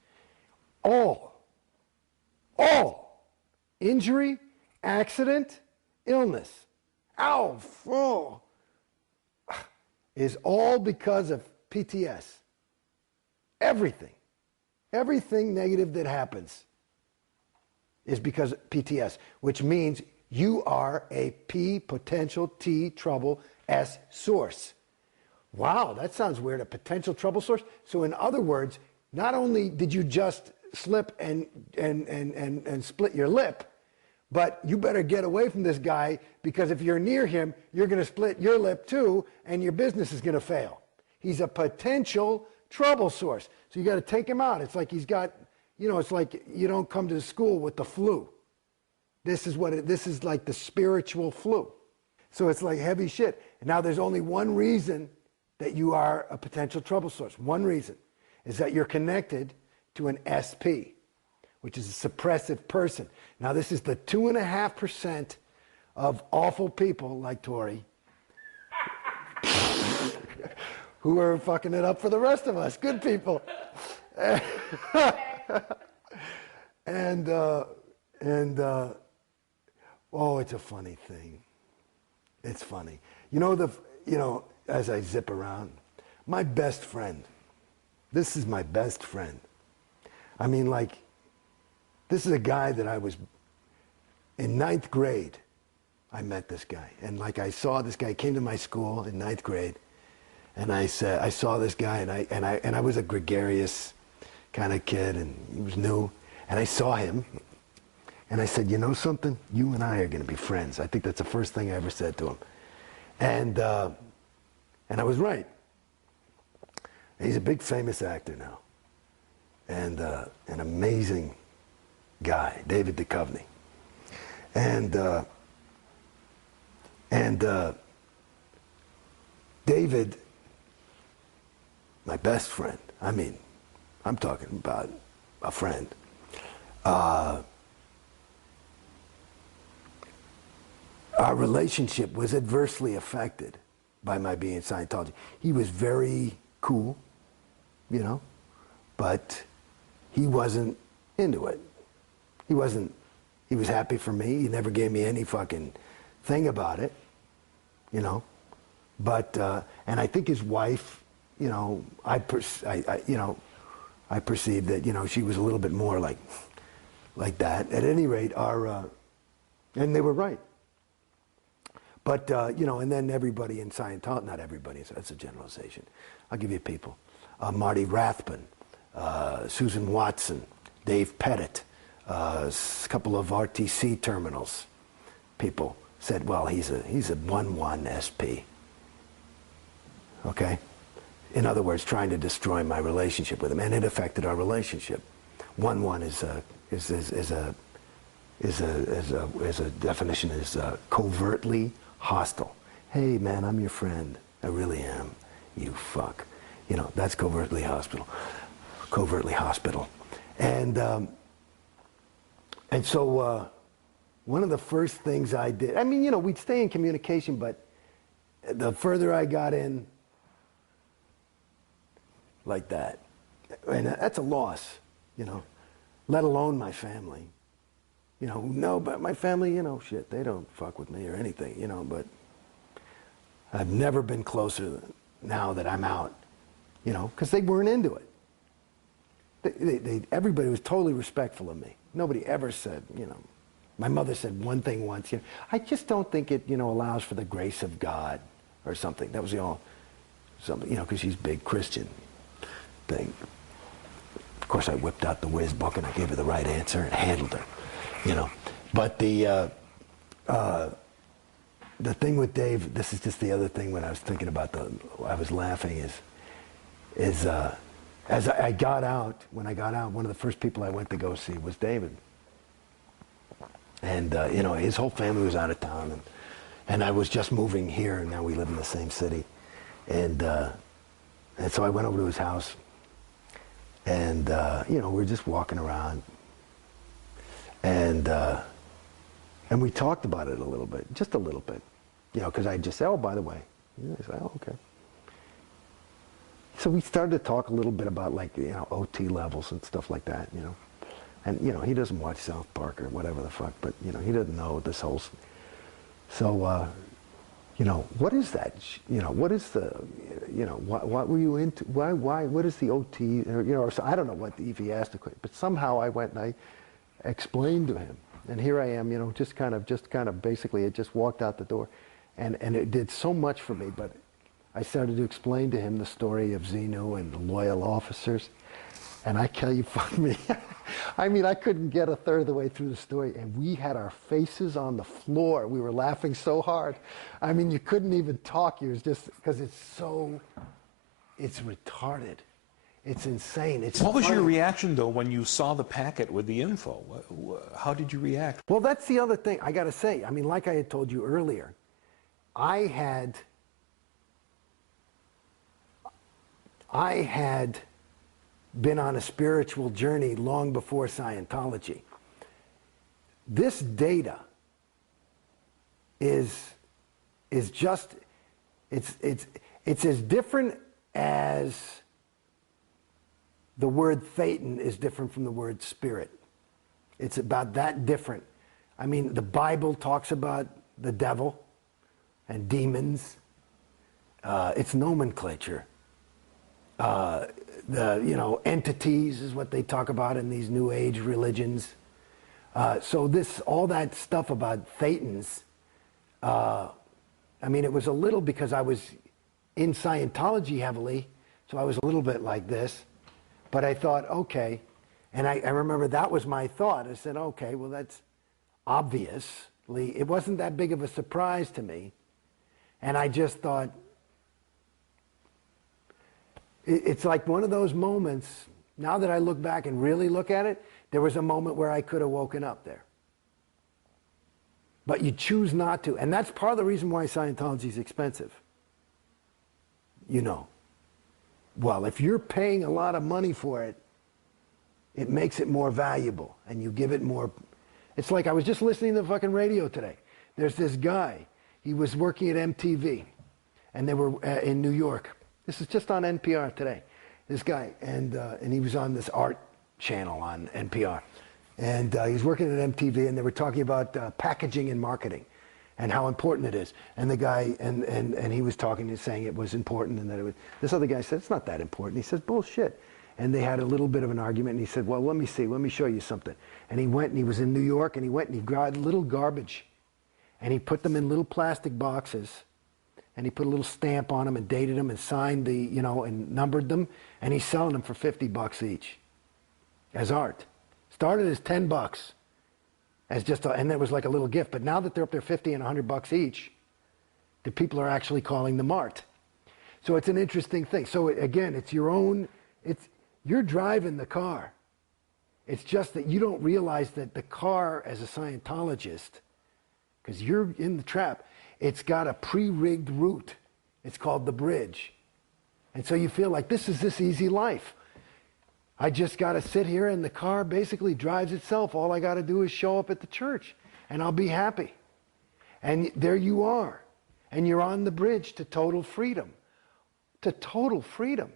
All injury, accident, illness. Ow, oh, is all because of PTS. Everything negative that happens is because of PTS, which means you are a P, potential, T, trouble, S, source. Wow, that sounds weird, a potential trouble source. So in other words, not only did you just slip and split your lip, but you better get away from this guy, because if you're near him, you're going to split your lip too, and your business is going to fail. He's a potential trouble source. So you got to take him out. It's like he's got, it's like you don't come to school with the flu. This is like the spiritual flu. So it's like heavy shit. And now there's only one reason that you are a potential trouble source. One reason is that you're connected to an SP, which is a suppressive person. Now this is the 2.5% of awful people like Tori who are fucking it up for the rest of us, good people. Oh, it's a funny thing. It's funny. As I zip around, my best friend, this is my best friend. I mean, like, this is a guy that I was, in 9th grade, I met this guy. And like, I saw this guy, came to my school in 9th grade, and I saw this guy, and I was a gregarious kind of kid, and he was new, and I saw him, and I said, you know something? You and I are going to be friends. I think that's the first thing I ever said to him. And I was right. He's a big famous actor now. And an amazing guy, David Duchovny. And David, my best friend, I mean, I'm talking about a friend, our relationship was adversely affected by my being in Scientology. He was very cool, but he wasn't into it. He was happy for me. He never gave me any fucking thing about it, But, and I think his wife, you know, I perceived that, you know, she was a little bit more like that. At any rate, and they were right. But, you know, and then everybody in Scientology, not everybody, that's a generalization. I'll give you people. Marty Rathbun, Susan Watson, Dave Pettit, a couple of RTC terminals people said, well, he's a 1-1 SP. Okay? In other words, trying to destroy my relationship with him, and it affected our relationship. 1-1 is a definition is covertly hostile. Hey man, I'm your friend. I really am. You fuck. You know, that's covertly hospital. Covertly hospital. And so one of the first things I did, I mean, you know, we'd stay in communication, but the further I got in, like that, and that's a loss, you know, let alone my family. You know, no, but my family, you know, shit, they don't fuck with me or anything, you know, but I've never been closer now that I'm out, you know, because they weren't into it. Everybody was totally respectful of me. Nobody ever said, you know, my mother said one thing once, you know, I just don't think it, you know, allows for the grace of God or something. That was the all, something, you know, because she's a big Christian thing. Of course, I whipped out the whiz book and I gave her the right answer and handled her, you know. But the thing with Dave, this is just the other thing when I was thinking about I was laughing is as I got out, when I got out, one of the first people I went to go see was David. And, you know, his whole family was out of town, and I was just moving here, and now we live in the same city. And so I went over to his house, and, you know, we were just walking around, and we talked about it a little bit, just a little bit, you know, because I just said, oh, by the way. And I said, oh, okay. So we started to talk a little bit about, like, you know, OT levels and stuff like that, you know. And, you know, he doesn't watch South Park or whatever the fuck, but, you know, he doesn't know this whole... So, you know, what is that? You know, what is the, you know, what were you into? Why, what is the OT? Or, you know, or so, I don't know what, if he asked the question, but somehow I went and I explained to him. And here I am, you know, just kind of basically, it just walked out the door. And it did so much for me, but I started to explain to him the story of Xenu and the loyal officers. And I tell you, fuck me, I mean, I couldn't get a third of the way through the story, and we had our faces on the floor. We were laughing so hard. I mean, you couldn't even talk. You was just, because it's retarded. It's insane. It's what was your reaction, though, when you saw the packet with the info? How did you react? Well, that's the other thing I got to say. I mean, like I had told you earlier, I had been on a spiritual journey long before Scientology. This data is just, it's as different as the word Thetan is different from the word spirit. It's about that different. I mean, the Bible talks about the devil and demons. It's nomenclature. The, you know, entities is what they talk about in these New Age religions. So all that stuff about Thetans, I mean, it was a little because I was in Scientology heavily, so I was a little bit like this. But I thought, okay, and I remember that was my thought. I said, okay, well, that's obviously, it wasn't that big of a surprise to me. And I just thought, it's like one of those moments, now that I look back and really look at it, there was a moment where I could have woken up there. But you choose not to. And that's part of the reason why Scientology is expensive. You know. Well, if you're paying a lot of money for it, it makes it more valuable. And you give it more... It's like I was just listening to the fucking radio today. There's this guy. He was working at MTV. And they were in New York. This is just on NPR today. This guy, and he was on this art channel on NPR. And he was working at MTV, and they were talking about packaging and marketing. and how important it is. And the guy, and he was talking and saying it was important, and that it was, this other guy said, it's not that important. He says, bullshit. And they had a little bit of an argument, and he said, well, let me see, let me show you something. And he went, and he was in New York, and he went and he grabbed little garbage, and he put them in little plastic boxes, and he put a little stamp on them and dated them and signed the, you know, and numbered them, and he's selling them for $50 each as art. Started as $10 as just a, and that was like a little gift. But now that they're up there $50 and $100 each, the people are actually calling them art. So it's an interesting thing. So again, it's your own, you're driving the car. It's just that you don't realize that the car, as a Scientologist, because you're in the trap, it's got a pre-rigged route. It's called the bridge. And so you feel like this is this easy life. I just got to sit here and the car basically drives itself. All I got to do is show up at the church and I'll be happy. And there you are. And you're on the bridge to total freedom. To total freedom.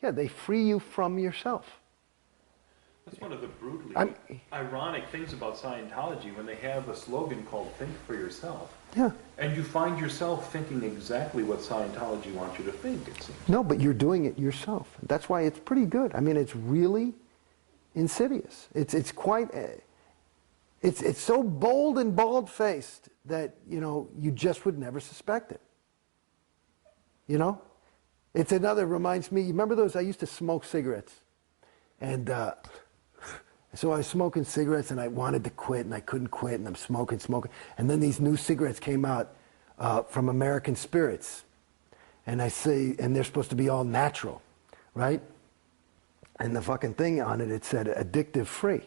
Yeah, they free you from yourself. That's one of the brutally ironic things about Scientology, when they have a slogan called "Think for Yourself." Yeah. And you find yourself thinking exactly what Scientology wants you to think, it seems. No, but you're doing it yourself. That's why it's pretty good. I mean, it's really insidious. It's quite, it's so bold and bald-faced that, you know, you just would never suspect it. You know? It's another, reminds me, you remember those, I used to smoke cigarettes. And so I was smoking cigarettes and I wanted to quit and I couldn't quit and I'm smoking. And then these new cigarettes came out from American Spirits. And I say, and they're supposed to be all natural, right? And the fucking thing on it, it said addictive free.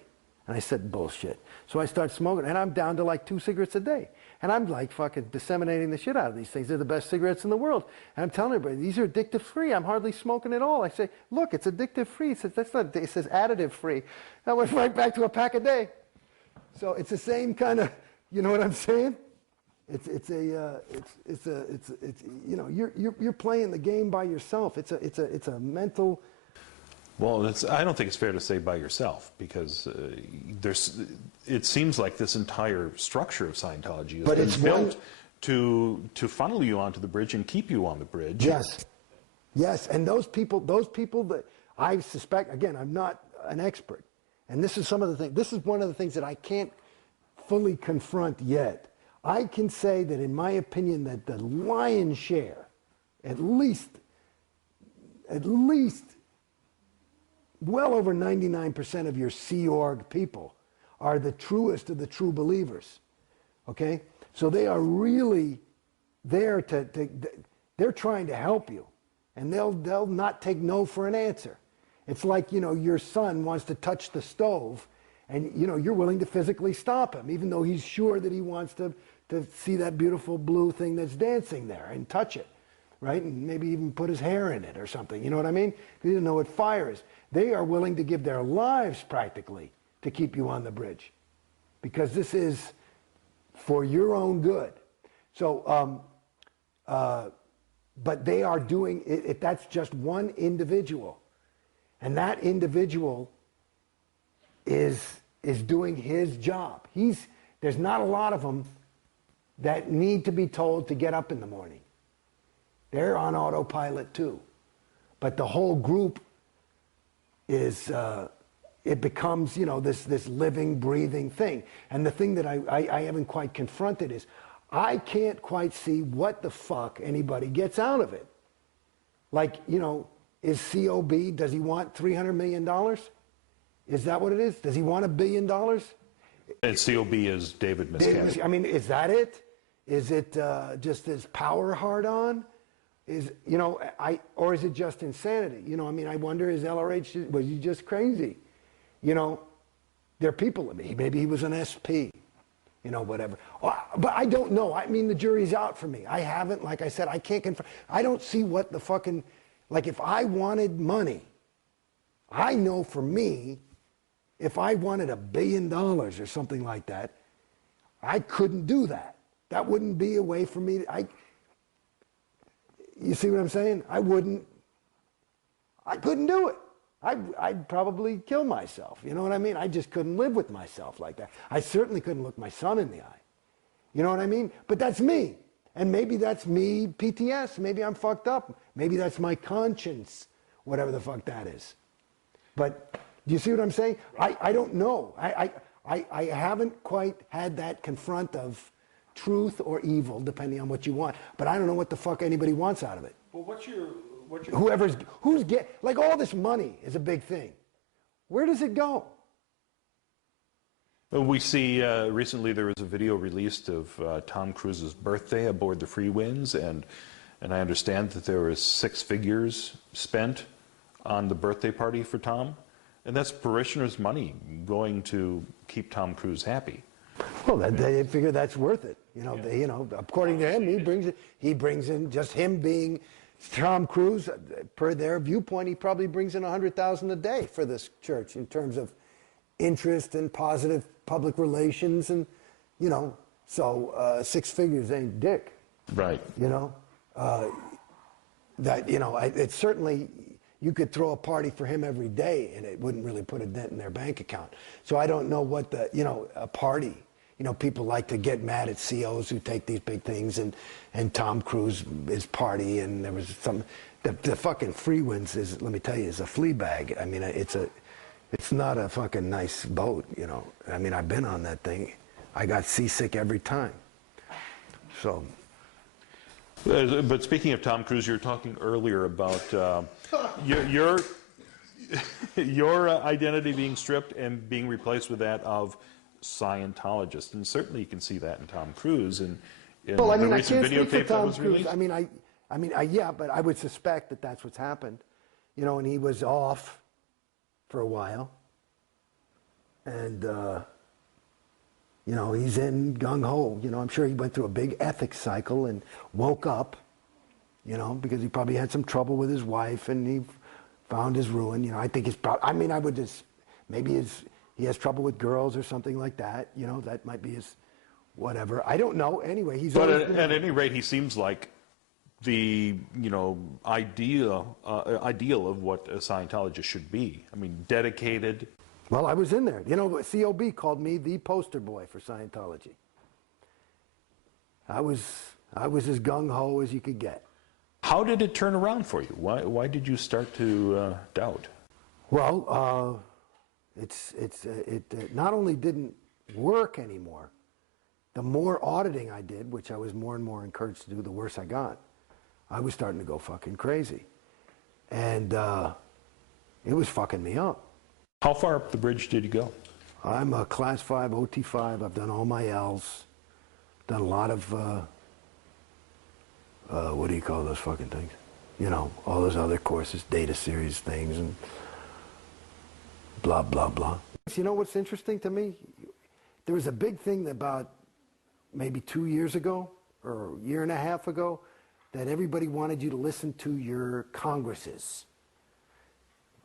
And I said, bullshit. So I start smoking and I'm down to like 2 cigarettes a day. And I'm like fucking disseminating the shit out of these things. They're the best cigarettes in the world. And I'm telling everybody, these are addictive free. I'm hardly smoking at all. I say, look, it's addictive free. It says, that's not, it says additive free. I went right back to a pack a day. So it's the same kind of, you know what I'm saying? It's you know, you're playing the game by yourself. It's a mental. Well, I don't think it's fair to say by yourself, because it seems like this entire structure of Scientology has been built to funnel you onto the bridge and keep you on the bridge. Yes, yes, and those people that I suspect, again, I'm not an expert, and this is some of the things. This is one of the things that I can't fully confront yet. I can say that, in my opinion, that the lion's share, at least. Well over 99% of your Sea Org people are the truest of the true believers, okay? So they are really there they're trying to help you, and they'll not take no for an answer. It's like, you know, your son wants to touch the stove, and, you know, you're willing to physically stop him, even though he's sure that he wants to see that beautiful blue thing that's dancing there and touch it, right? And maybe even put his hair in it or something, you know what I mean? He doesn't know what fire is. They are willing to give their lives practically to keep you on the bridge, because this is for your own good. So, but they are doing it. That's just one individual, and that individual is doing his job. There's not a lot of them that need to be told to get up in the morning. They're on autopilot too, but the whole group is, it becomes, you know, this living, breathing thing. And the thing that I haven't quite confronted is, I can't quite see what the fuck anybody gets out of it. Like, you know, is COB, does he want $300 million? Is that what it is? Does he want $1 billion? And COB is David Miscavige. I mean, is that it? Is it just his power hard on? Is, you know, or is it just insanity? You know, I mean, I wonder, is LRH, was he just crazy? You know, there are people, maybe he was an SP, you know, whatever. But I don't know. I mean, the jury's out for me. I haven't, like I said, I can't confirm. I don't see what the fucking, like, if I wanted money, I know for me, if I wanted $1 billion or something like that, I couldn't do that. That wouldn't be a way for me to, you see what I'm saying? I couldn't do it. I'd probably kill myself. You know what I mean? I just couldn't live with myself like that. I certainly couldn't look my son in the eye. You know what I mean? But that's me. And maybe that's me, PTS. Maybe I'm fucked up. Maybe that's my conscience, whatever the fuck that is. But do you see what I'm saying? I don't know. I haven't quite had that confront of truth or evil, depending on what you want. But I don't know what the fuck anybody wants out of it. Well, who's like all this money is a big thing. Where does it go? We see recently there was a video released of Tom Cruise's birthday aboard the Free Winds, and I understand that there was 6 figures spent on the birthday party for Tom, and that's parishioners' money going to keep Tom Cruise happy. Well, they figure that's worth it. According to him, he brings in just him being Tom Cruise. Per their viewpoint, he probably brings in $100,000 a day for this church in terms of interest and positive public relations, and so 6 figures ain't dick. Right. It's certainly, you could throw a party for him every day and it wouldn't really put a dent in their bank account. So I don't know what a party, people like to get mad at COs who take these big things, and Tom Cruise is party, and there was the fucking Free Winds is, let me tell you, is a flea bag. I mean, it's not a fucking nice boat, I mean, I've been on that thing. I got seasick every time. So. But speaking of Tom Cruise, you were talking earlier about your identity being stripped and being replaced with that of Scientologist, and certainly you can see that in Tom Cruise and in well, I mean, the recent videotape that was Cruise. released. Yeah, but I would suspect that that's what's happened, and he was off for a while, and he's in gung-ho. I'm sure he went through a big ethics cycle and woke up, because he probably had some trouble with his wife and he found his ruin. I think I would just, maybe he has trouble with girls or something like that. That might be his whatever. I don't know. Anyway, he's. But at any rate, he seems like the ideal of what a Scientologist should be. I mean, dedicated. Well, I was in there. COB called me the poster boy for Scientology. I was as gung-ho as you could get. How did it turn around for you? Why did you start to doubt? Well, it not only didn't work anymore, the more auditing I did, which I was more and more encouraged to do, the worse I got. I was starting to go fucking crazy. And it was fucking me up. How far up the bridge did you go? I'm a Class 5, OT5. I've done all my L's. Done a lot of, what do you call those fucking things? All those other courses, data series things, and blah, blah, blah. You know what's interesting to me? There was a big thing about maybe 2 years ago, or a year and a half ago, that everybody wanted you to listen to your congresses,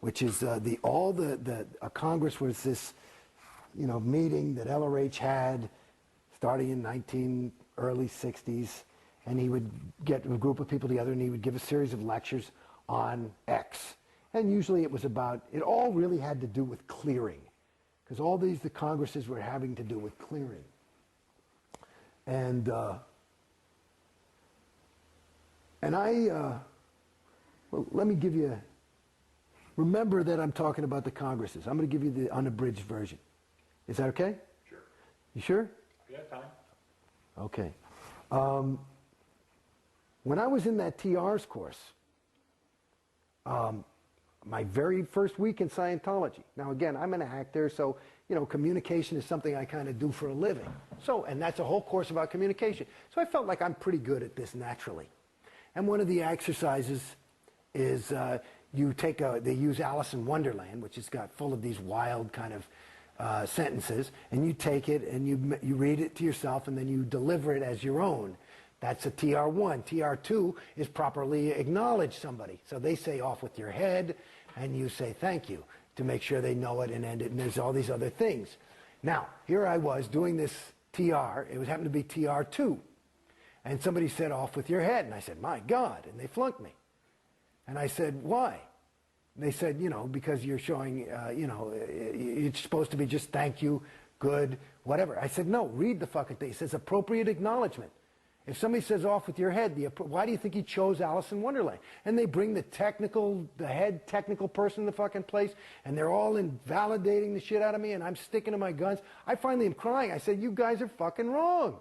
which is a Congress was this, meeting that LRH had starting in early 60s, and he would get a group of people together and he would give a series of lectures on X. And usually it all really had to do with clearing, because all the Congresses were having to do with clearing. And let me give you, remember that I'm talking about the Congresses. I'm going to give you the unabridged version. Is that okay? Sure. You sure? Yeah, time. Okay. When I was in that TR's course, my very first week in Scientology. Now again, I'm an actor, so communication is something I kind of do for a living. And that's a whole course about communication. So I felt like I'm pretty good at this naturally. And one of the exercises is they use Alice in Wonderland, which has got full of these wild kind of sentences, and you take it and you read it to yourself, and then you deliver it as your own. That's a TR1. TR2 is properly acknowledge somebody. So they say off with your head, and you say thank you to make sure they know it and end it, and there's all these other things. Now, here I was doing this TR. It happened to be TR2. And somebody said off with your head, and I said, my God, and they flunked me. And I said, why? They said, because you're showing, it's supposed to be just thank you, good, whatever. I said, no, read the fucking thing. It says appropriate acknowledgement. If somebody says off with your head, why do you think he chose Alice in Wonderland? And they bring the head technical person in the fucking place, and they're all invalidating the shit out of me, and I'm sticking to my guns. I finally am crying. I said, you guys are fucking wrong.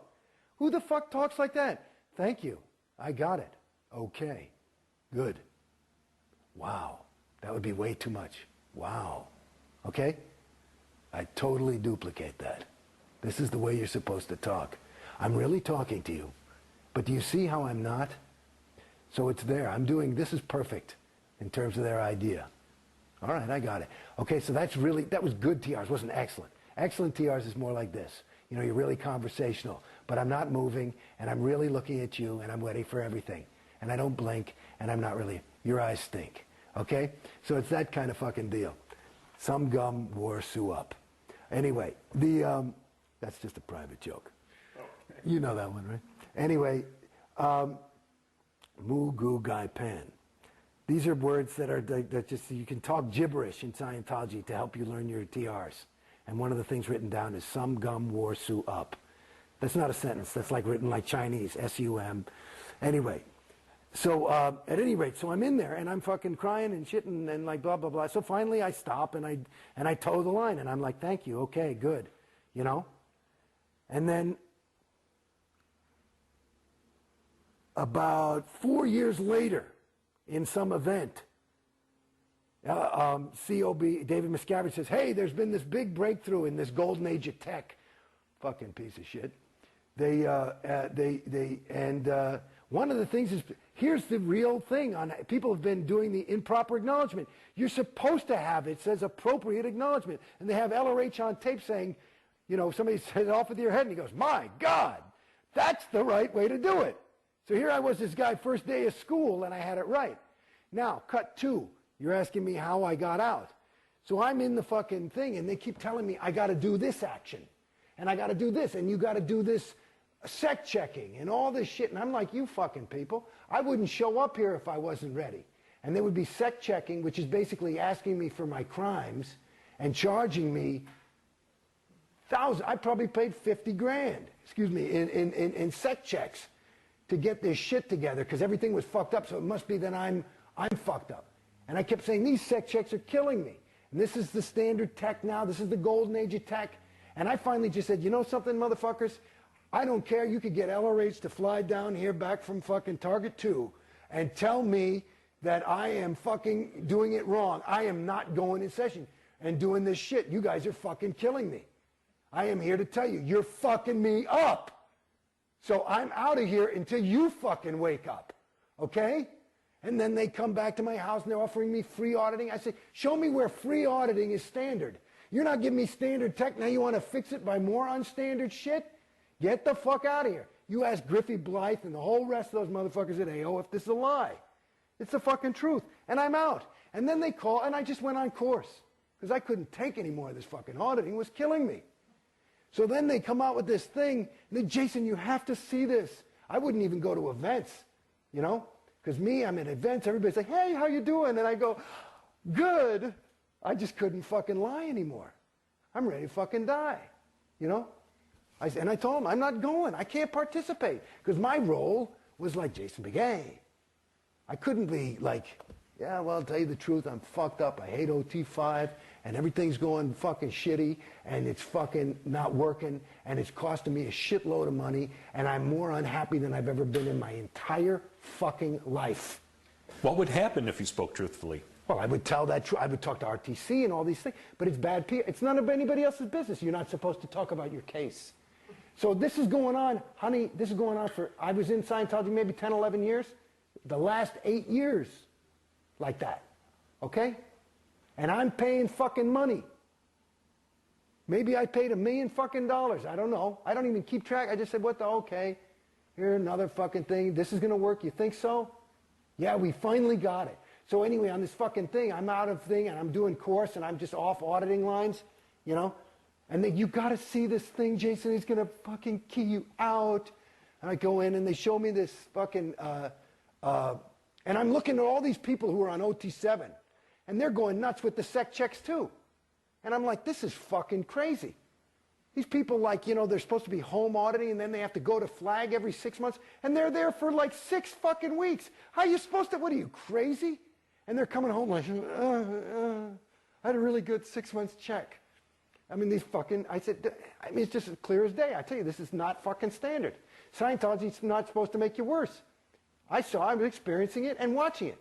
Who the fuck talks like that? Thank you. I got it. Okay. Good. Wow. That would be way too much. Wow. Okay? I totally duplicate that. This is the way you're supposed to talk. I'm really talking to you. But do you see how I'm not? So it's there. This is perfect in terms of their idea. All right, I got it. Okay, so that was good TRs, wasn't excellent. Excellent TRs is more like this. You know, you're really conversational, but I'm not moving, and I'm really looking at you, and I'm waiting for everything. And I don't blink, and I'm not really, your eyes stink. Okay? So it's that kind of fucking deal. Some gum wore Sue up. Anyway, that's just a private joke. You know that one, right? Anyway, Moo Goo Gai Pan. These are words that just, you can talk gibberish in Scientology to help you learn your TRs. And one of the things written down is some gum wore Sue up. That's not a sentence. That's like written like Chinese, S-U-M. Anyway, so at any rate, so I'm in there and I'm fucking crying and shit and like blah, blah, blah. So finally I stop and I toe the line and I'm like, thank you, okay, good, you know? And then about 4 years later, in some event, COB, David Miscavige says, hey, there's been this big breakthrough in this golden age of tech. Fucking piece of shit. One of the things is, here's the real thing. People have been doing the improper acknowledgement. You're supposed to have, it says appropriate acknowledgement. And they have LRH on tape saying, you know, somebody said off with your head and he goes, my God, that's the right way to do it. So here I was, this guy, first day of school, and I had it right. Now, cut two. You're asking me how I got out. So I'm in the fucking thing, and they keep telling me I got to do this action, and I got to do this, and you got to do this sec checking, and all this shit. And I'm like, you fucking people, I wouldn't show up here if I wasn't ready. And there would be sec checking, which is basically asking me for my crimes and charging me thousands. I probably paid 50 grand, excuse me, in sec checks to get this shit together, because everything was fucked up, so it must be that I'm fucked up. And I kept saying, these sec checks are killing me. And this is the standard tech now. This is the golden age of tech. And I finally just said, you know something, motherfuckers? I don't care. You could get LRH to fly down here back from fucking Target 2 and tell me that I am fucking doing it wrong. I am not going in session and doing this shit. You guys are fucking killing me. I am here to tell you, you're fucking me up. So I'm out of here until you fucking wake up, okay? And then they come back to my house and they're offering me free auditing. I say, show me where free auditing is standard. You're not giving me standard tech. Now you want to fix it by more unstandard shit? Get the fuck out of here. You ask Griffey Blythe and the whole rest of those motherfuckers at AO if this is a lie. It's the fucking truth. And I'm out. And then they call, and I just went on course because I couldn't take any more of this fucking auditing. It was killing me. So then they come out with this thing, and then, Jason, you have to see this. I wouldn't even go to events, you know? Because me, I'm at events, everybody's like, hey, how you doing? And I go, good. I just couldn't fucking lie anymore. I'm ready to fucking die, you know? And I told them, I'm not going. I can't participate. Because my role was like Jason Beghe. I couldn't be like, yeah, well, I'll tell you the truth, I'm fucked up. I hate OT5, and everything's going fucking shitty, and it's fucking not working, and it's costing me a shitload of money, and I'm more unhappy than I've ever been in my entire fucking life. What would happen if you spoke truthfully? Well, I would tell that truth. I would talk to RTC and all these things, but it's bad PR. It's none of anybody else's business. You're not supposed to talk about your case. So this is going on, honey, this is going on for, I was in Scientology maybe 10, 11 years. The last 8 years like that, okay? And I'm paying fucking money. Maybe I paid $1 million fucking dollars. I don't know. I don't even keep track. I just said, what the, okay, here, another fucking thing. This is going to work. You think so? Yeah, we finally got it. So anyway, on this fucking thing, I'm out of thing, and I'm doing course, and I'm just off auditing lines, you know? And then, you got to see this thing, Jason. He's going to fucking key you out. And I go in, and they show me this fucking, and I'm looking at all these people who are on OT7, and they're going nuts with the sec checks too. And I'm like, this is fucking crazy. These people, like, you know, they're supposed to be home auditing, and then they have to go to Flag every 6 months, and they're there for like 6 fucking weeks. How are you supposed to, what are you, crazy? And they're coming home like, I had a really good 6 months check. I mean, these fucking, I said, I mean, it's just as clear as day. I tell you, this is not fucking standard. Scientology's not supposed to make you worse. I was experiencing it and watching it.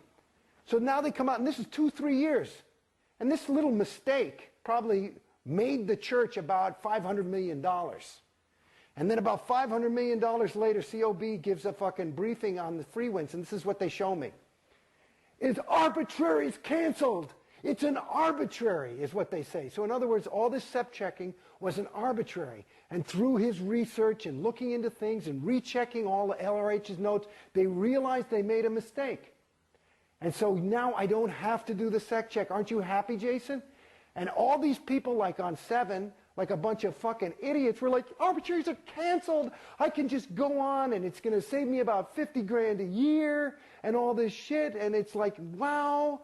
So now they come out, and this is 2-3 years. And this little mistake probably made the church about $500 million. And then about $500 million later, COB gives a fucking briefing on the free winds, and this is what they show me. It's arbitrary, it's canceled. It's an arbitrary, is what they say. So in other words, all this SEP checking was an arbitrary. And through his research and looking into things and rechecking all the LRH's notes, they realized they made a mistake. And so now I don't have to do the SEC check. Aren't you happy, Jason? And all these people, like on 7, like a bunch of fucking idiots, were like, arbitraries are canceled. I can just go on, and it's going to save me about 50 grand a year and all this shit. And it's like, wow.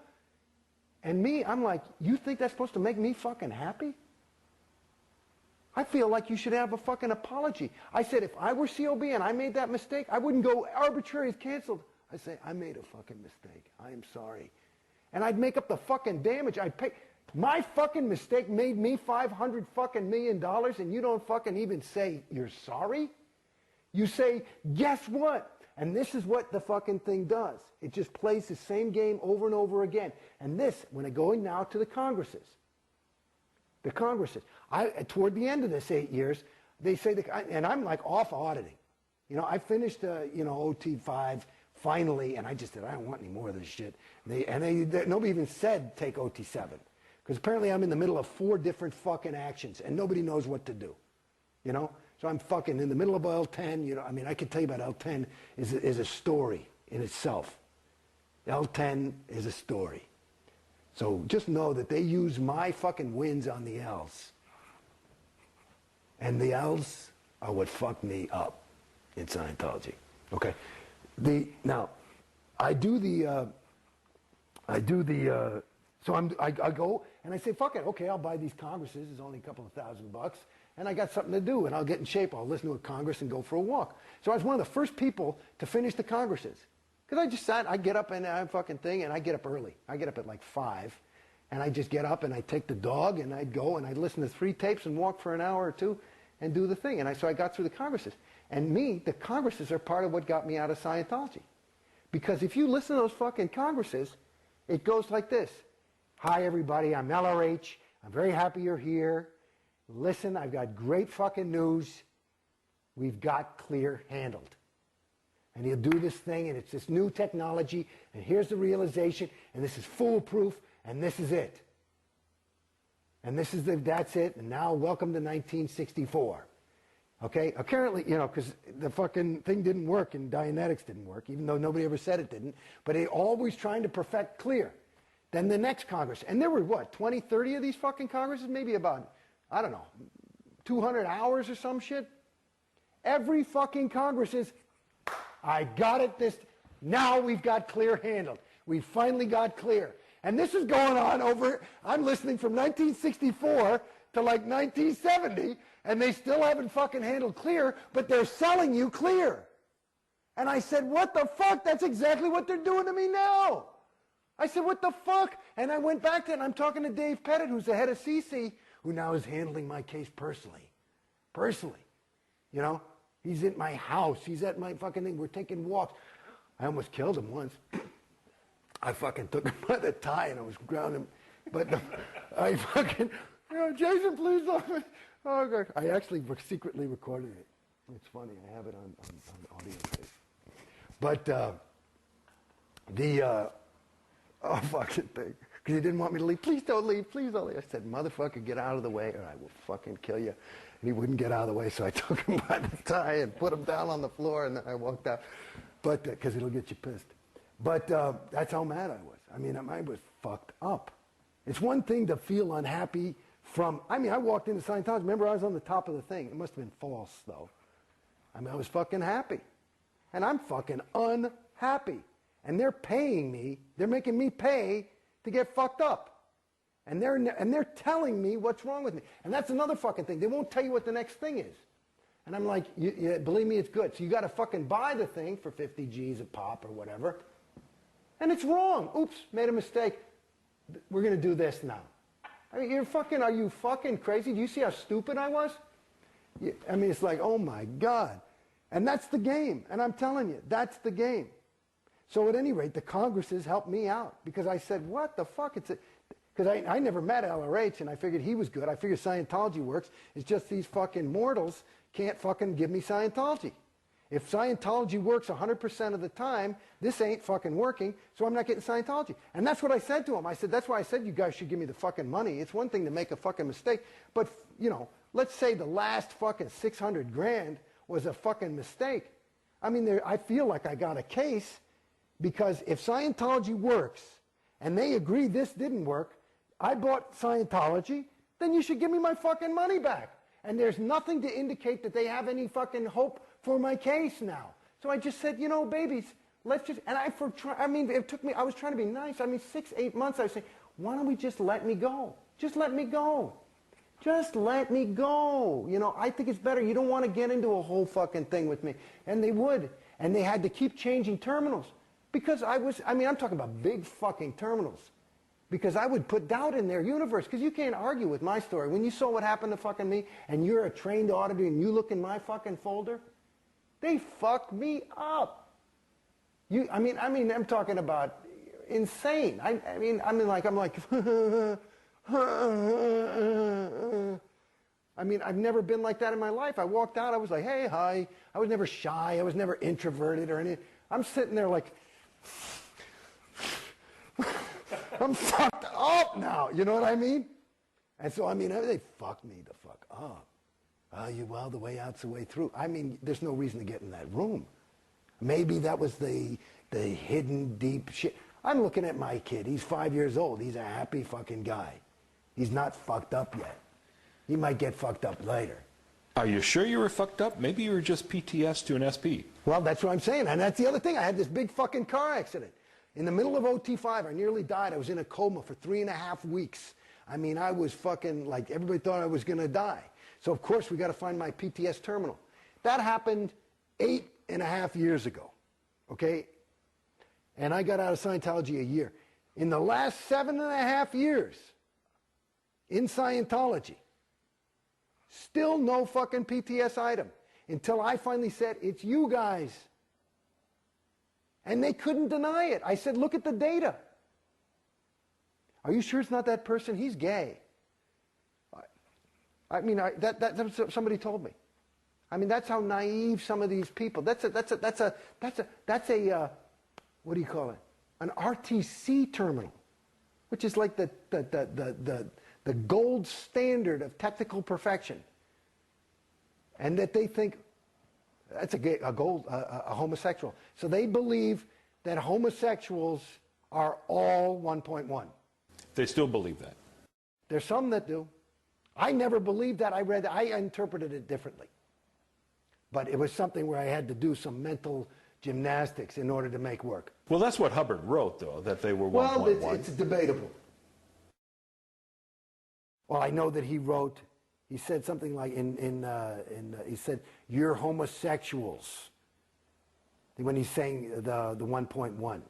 And me, I'm like, you think that's supposed to make me fucking happy? I feel like you should have a fucking apology. I said, if I were COB and I made that mistake, I wouldn't go, arbitrary is canceled. I say, I made a fucking mistake. I am sorry. And I'd make up the fucking damage. I'd pay. My fucking mistake made me $500 fucking million, and you don't fucking even say you're sorry? You say, guess what? And this is what the fucking thing does. It just plays the same game over and over again. And this, when I go now to the Congresses, toward the end of this 8 years, they say, and I'm like off auditing. You know, I finished, OT5 finally, and I just said, I don't want any more of this shit. Nobody even said take OT7. Because apparently I'm in the middle of 4 different fucking actions, and nobody knows what to do. You know? So I'm fucking in the middle of L10, you know, I mean, I can tell you about L10 is a story in itself. L10 is a story. So just know that they use my fucking wins on the L's. And the L's are what fucked me up in Scientology. Okay? Now, I go and I say, fuck it, okay, I'll buy these Congresses. It's only a couple of $1,000. And I got something to do, and I'll get in shape. I'll listen to a Congress and go for a walk. So I was one of the first people to finish the Congresses. Because I just sat, I get up and I fucking thing, and I get up early. I get up at like 5, and I just get up and I take the dog, and I'd go and I'd listen to 3 tapes and walk for an hour or 2 and do the thing. And so I got through the Congresses. And the Congresses are part of what got me out of Scientology. Because if you listen to those fucking Congresses, it goes like this. Hi, everybody, I'm LRH. I'm very happy you're here. Listen, I've got great fucking news. We've got clear handled. And he'll do this thing, and it's this new technology, and here's the realization, and this is foolproof, and this is it. And that's it, and now welcome to 1964. Okay? Apparently, you know, because the fucking thing didn't work, and Dianetics didn't work, even though nobody ever said it didn't, but they always trying to perfect clear. Then the next Congress, and there were, what, 20, 30 of these fucking Congresses? Maybe about, I don't know, 200 hours or some shit? Every fucking Congress is, I got it now we've got clear handled. We finally got clear. And this is going on over, I'm listening from 1964 to like 1970, and they still haven't fucking handled clear, but they're selling you clear. And I said, what the fuck? That's exactly what they're doing to me now. I said, what the fuck? And I went back to it, and I'm talking to Dave Pettit, who's the head of CC, who now is handling my case personally. Personally. You know? He's at my house. He's at my fucking thing. We're taking walks. I almost killed him once. I fucking took him by the tie, and I was grounding him. But I fucking, Jason, please don't. Oh, God. I actually secretly recorded it. It's funny. I have it on audio tape. But oh, fucking thing. Because he didn't want me to leave. Please don't leave. Please don't leave. I said, motherfucker, get out of the way or I will fucking kill you. And he wouldn't get out of the way, so I took him by the tie and put him down on the floor, and then I walked out. But, because it'll get you pissed. But that's how mad I was. I mean, I was fucked up. It's one thing to feel unhappy from, I mean, I walked into Scientology. Remember, I was on the top of the thing. It must have been false, though. I mean, I was fucking happy. And I'm fucking unhappy. And they're paying me, they're making me pay to get fucked up. And they're telling me what's wrong with me. And that's another fucking thing. They won't tell you what the next thing is. And I'm like, believe me, it's good. So you got to fucking buy the thing for 50 G's a pop or whatever. And it's wrong. Oops, made a mistake. We're going to do this now. I mean, are you fucking crazy? Do you see how stupid I was? I mean, it's like, oh my God. And that's the game. And I'm telling you, that's the game. So at any rate, the Congresses helped me out because I said, what the fuck? Because I never met LRH and I figured he was good. I figured Scientology works. It's just these fucking mortals can't fucking give me Scientology. If Scientology works 100% of the time, this ain't fucking working, so I'm not getting Scientology. And that's what I said to him. I said, that's why I said you guys should give me the fucking money. It's one thing to make a fucking mistake, but, you know, let's say the last fucking 600 grand was a fucking mistake. I mean, I feel like I got a case because if Scientology works and they agree this didn't work, I bought Scientology, then you should give me my fucking money back. And there's nothing to indicate that they have any fucking hope for my case now. So I just said, you know, babies, let's just, and it took me, I was trying to be nice. I mean, 6, 8 months, I was saying, why don't we just let me go? Just let me go. Just let me go. You know, I think it's better. You don't want to get into a whole fucking thing with me. And they would. And they had to keep changing terminals. Because I'm talking about big fucking terminals. Because I would put doubt in their universe. Because you can't argue with my story. When you saw what happened to fucking me, and you're a trained auditor, and you look in my fucking folder, they fucked me up. I'm talking about insane. I'm like, I mean, I've never been like that in my life. I walked out, I was like, hey, hi. I was never shy. I was never introverted or anything. I'm sitting there like, I'm fucked up now. You know what I mean? And so, they fucked me the fuck up. Well, the way out's the way through. I mean, there's no reason to get in that room. Maybe that was the hidden deep shit. I'm looking at my kid. He's 5 years old. He's a happy fucking guy. He's not fucked up yet. He might get fucked up later. Are you sure you were fucked up? Maybe you were just PTS to an SP. Well, that's what I'm saying. And that's the other thing. I had this big fucking car accident. In the middle of OT5, I nearly died. I was in a coma for 3.5 weeks. I mean, I was fucking like, everybody thought I was going to die. So, of course, we got to find my PTS terminal. That happened 8.5 years ago, okay? And I got out of Scientology a year. In the last 7.5 years in Scientology, still no fucking PTS item until I finally said, it's you guys. And they couldn't deny it. I said, look at the data. Are you sure it's not that person? He's gay. That's what somebody told me. I mean, that's how naive some of these people. That's a what do you call it? An RTC terminal, which is like the gold standard of technical perfection. And that they think that's a homosexual. So they believe that homosexuals are all 1.1. They still believe that. There's some that do. I never believed that. I interpreted it differently. But it was something where I had to do some mental gymnastics in order to make work. Well, that's what Hubbard wrote, though, that they were 1.1. Well, it's debatable. Well, I know that he wrote, he said something like, he said, you're homosexuals, when he's saying the 1.1.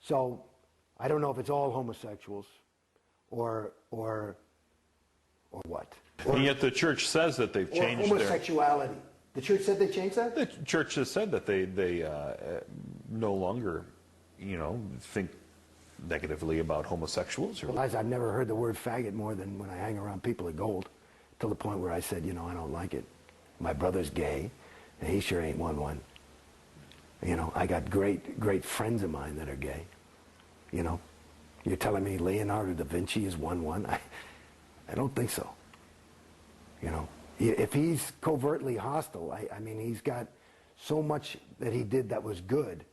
So, I don't know if it's all homosexuals or what. And yet the church says that they've changed homosexuality. The church said they changed that? The church has said that they no longer, think negatively about homosexuals. Well, I've never heard the word faggot more than when I hang around people at Gold, to the point where I said, I don't like it. My brother's gay, and he sure ain't 1.1. I got great friends of mine that are gay. You're telling me Leonardo da Vinci is 1.1? I don't think so. If he's covertly hostile, I mean, he's got so much that he did that was good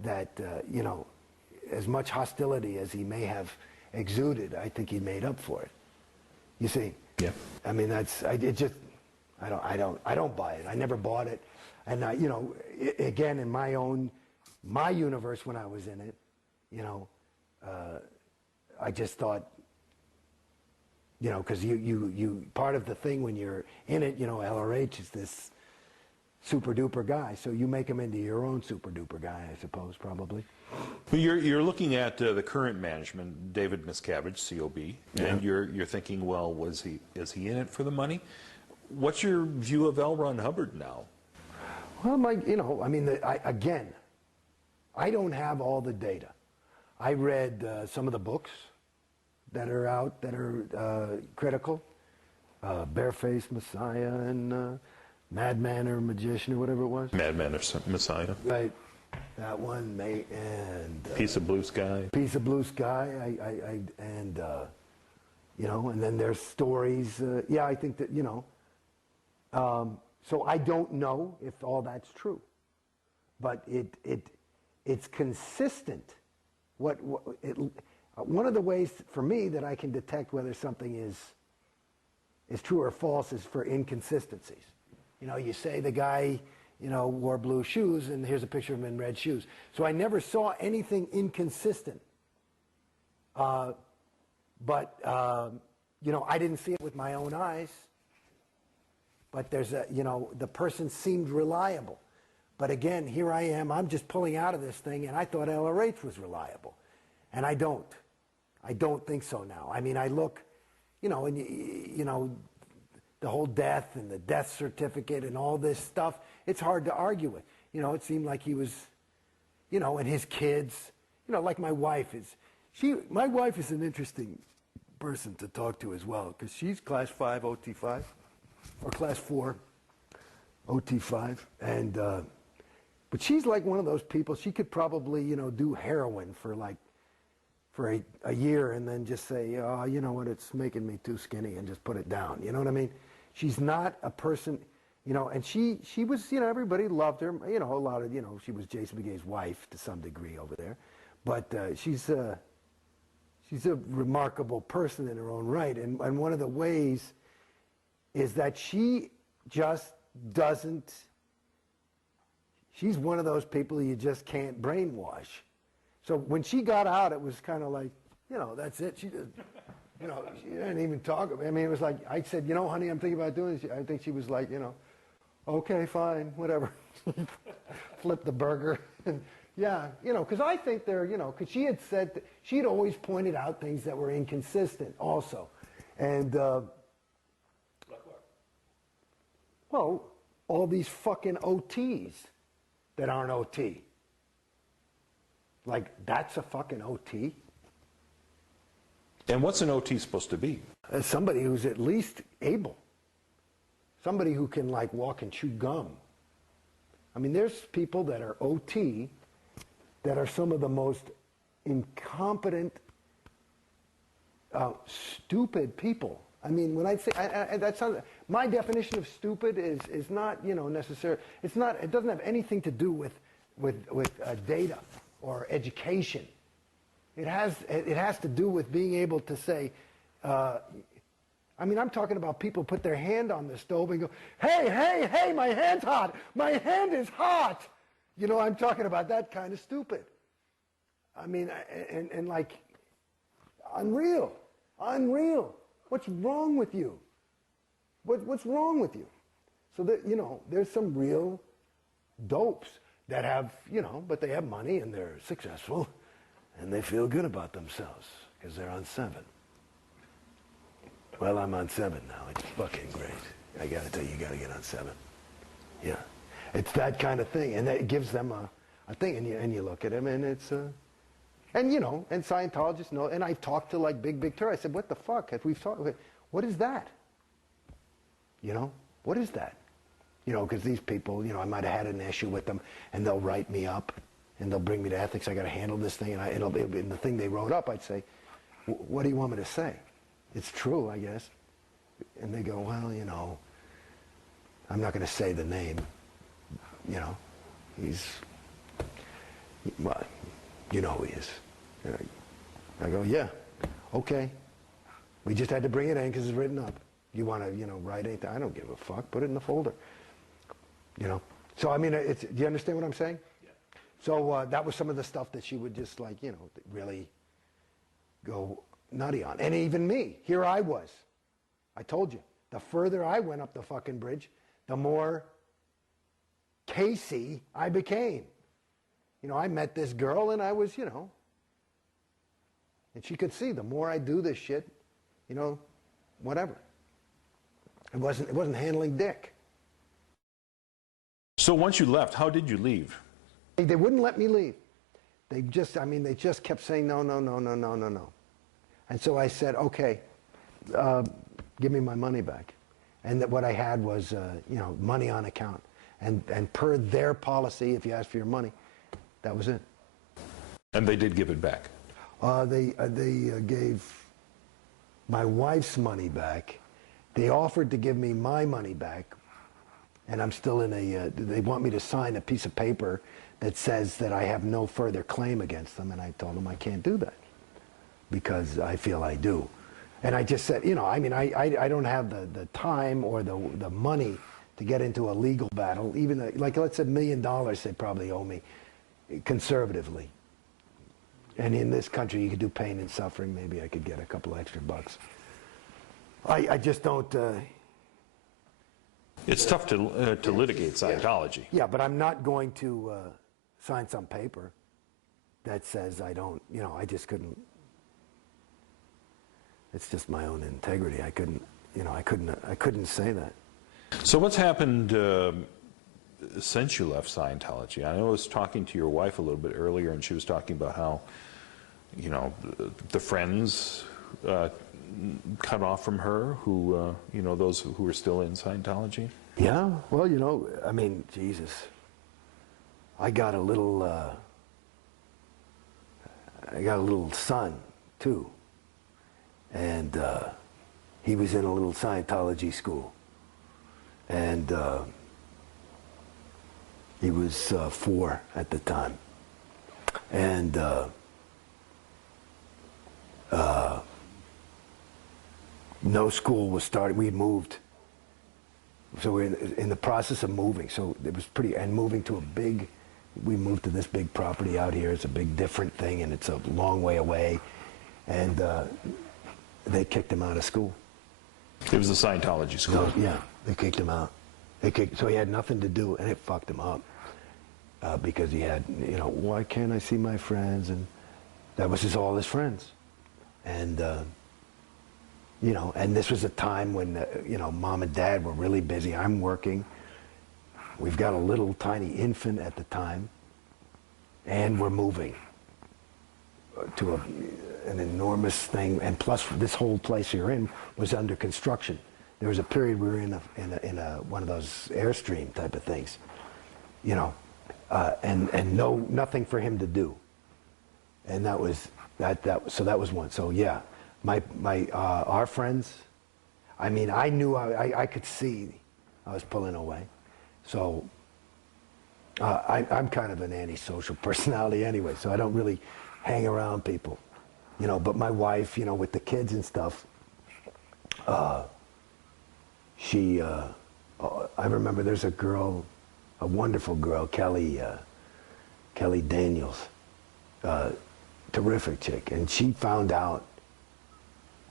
that, as much hostility as he may have exuded, I think he made up for it. You see? Yeah. I mean, I don't buy it. I never bought it. And, again, in my universe when I was in it, I just thought, you know, because you part of the thing when you're in it, you know, LRH is this super duper guy, so you make him into your own super duper guy, I suppose, probably. Well, you're looking at the current management, David Miscavige, COB, and you're thinking, well, is he in it for the money? What's your view of L. Ron Hubbard now? Well, you know, I mean, again, I don't have all the data. I read some of the books that are out that are critical, Barefaced Messiah and Madman or Magician or whatever it was. Madman or Messiah. Right, that one, mate, and Piece of Blue Sky. Piece of Blue Sky, and you know, and then there's stories. Yeah, I think that, you know. So I don't know if all that's true, but it's consistent. One of the ways for me that I can detect whether something is true or false is for inconsistencies. You know, you say the guy, you know, wore blue shoes, and here's a picture of him in red shoes. So I never saw anything inconsistent. But you know, I didn't see it with my own eyes. But there's a, you know, the person seemed reliable. But again, here I am, I'm just pulling out of this thing, and I thought LRH was reliable. And I don't. I don't think so now. I mean, I look, you know, and you know, the whole death and the death certificate and all this stuff, it's hard to argue with. You know, it seemed like he was, you know, and his kids, you know, like my wife is, my wife is an interesting person to talk to as well, because she's class 5 OT5, or class 4 OT5, and, but she's like one of those people, she could probably, you know, do heroin for a year and then just say, oh, you know what, it's making me too skinny, and just put it down. You know what I mean? She's not a person, you know, and she was, you know, everybody loved her. You know, a lot of, you know, she was Jason Beghe's wife to some degree over there. But she's a remarkable person in her own right. And one of the ways is that she just doesn't, she's one of those people you just can't brainwash. So when she got out, it was kind of like, you know, that's it. She just, you know, she didn't even talk. I mean, it was like, I said, you know, honey, I'm thinking about doing this. I think she was like, you know, okay, fine, whatever. Flip the burger. Yeah, you know, because I think they're, you know, because she had said, she had always pointed out things that were inconsistent also. And, well, all these fucking OTs that aren't OT. Like, that's a fucking OT? And what's an OT supposed to be? Somebody who's at least able. Somebody who can, like, walk and chew gum. I mean, there's people that are OT that are some of the most incompetent, stupid people. I mean, when I say, that sounds, my definition of stupid is not, you know, necessarily, it's not, it doesn't have anything to do with data or education. It has to do with being able to say, I mean, I'm talking about people put their hand on the stove and go, hey, my hand's hot. My hand is hot. You know, I'm talking about that kind of stupid. I mean, and like, unreal. What's wrong with you? What's wrong with you? So that, you know, there's some real dopes that have, you know, but they have money and they're successful and they feel good about themselves because they're on 7. Well, I'm on 7 now. It's fucking great. I got to tell you, you got to get on 7. Yeah. It's that kind of thing. And it gives them a thing. And you look at them and it's, and you know, and Scientologists know, and I've talked to like Big Tur. I said, what the fuck? If we've talked, what is that? You know, what is that? You know, because these people, you know, I might have had an issue with them and they'll write me up and they'll bring me to ethics. I got to handle this thing. And it'll be in the thing they wrote up. I'd say, what do you want me to say? It's true, I guess. And they go, well, you know, I'm not going to say the name. You know, well, you know who he is. And I go, yeah, okay. We just had to bring it in because it's written up. You want to, you know, write anything? I don't give a fuck. Put it in the folder. You know. So, I mean, do you understand what I'm saying? Yeah. So that was some of the stuff that she would just like, you know, really go nutty on. And even me, here I was. I told you, the further I went up the fucking bridge, the more Casey I became. You know, I met this girl and I was, you know, and she could see the more I do this shit, you know, whatever. It wasn't handling dick. So once you left, how did you leave? They wouldn't let me leave. They just kept saying no. And so I said, okay, give me my money back. And that what I had was, you know, money on account. And per their policy, if you asked for your money, that was it. And they did give it back? They gave my wife's money back. They offered to give me my money back. And I'm still in they want me to sign a piece of paper that says that I have no further claim against them. And I told them I can't do that because I feel I do. And I just said, you know, I mean, I don't have the time or the money to get into a legal battle. Even like, let's say $1 million they probably owe me conservatively. And in this country, you could do pain and suffering. Maybe I could get a couple extra bucks. I just don't... It's tough to litigate Scientology. Yeah, but I'm not going to sign some paper that says I don't, you know, I just couldn't. It's just my own integrity. I couldn't, you know, I couldn't say that. So what's happened since you left Scientology? I know I was talking to your wife a little bit earlier, and she was talking about how, you know, the friends cut off from her who, you know, those who were still in Scientology? Yeah, well, you know, I mean, Jesus. I got a little son, too. And he was in a little Scientology school. And he was 4 at the time. And no school was started. We moved. So we're in the process of moving. So it was and moving to we moved to this big property out here. It's a big different thing, and it's a long way away. And they kicked him out of school. It was a Scientology school? So, yeah, they kicked him out. So he had nothing to do, and it fucked him up. Because he had, you know, why can't I see my friends? And that was all his friends. And, you know, and this was a time when, you know, mom and dad were really busy. I'm working. We've got a little tiny infant at the time. And we're moving to an enormous thing. And plus, this whole place you're in was under construction. There was a period we were in one of those Airstream type of things, you know, and nothing for him to do. And that was so that was one. So yeah. Our friends, I mean, I knew I could see I was pulling away. So I'm kind of an antisocial personality anyway, so I don't really hang around people, you know. But my wife, you know, with the kids and stuff, she, I remember there's a girl, a wonderful girl, Kelly Daniels, terrific chick, and she found out.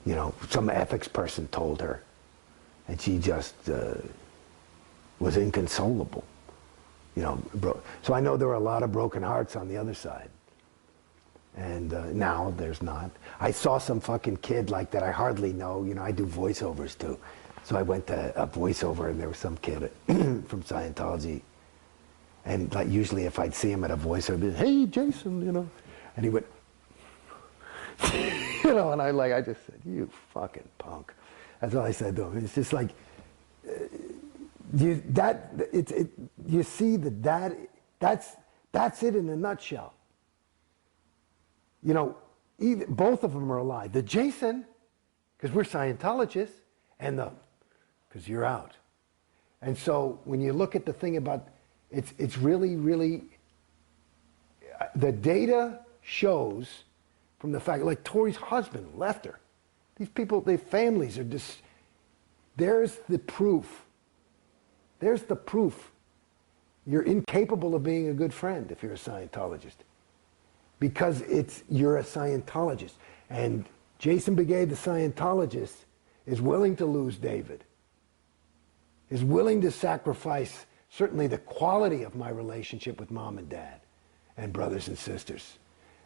You know, some ethics person told her, and she just was inconsolable. You know, so I know there were a lot of broken hearts on the other side. And now there's not. I saw some fucking kid like that I hardly know. You know, I do voiceovers too. So I went to a voiceover, and there was some kid from Scientology. And like usually if I'd see him at a voiceover, I'd be, hey, Jason, you know. And he would... You know, and I just said, you fucking punk. That's all I said to him. It's just like, you see that's it in a nutshell. You know, both of them are alive. The Jason, because we're Scientologists, and because you're out. And so when you look at the thing about, it's really, really, the data shows from the fact, like Tori's husband left her. These people, their families are just, there's the proof. There's the proof. You're incapable of being a good friend if you're a Scientologist. Because you're a Scientologist. And Jason Beghe, the Scientologist, is willing to lose David, is willing to sacrifice certainly the quality of my relationship with mom and dad and brothers and sisters.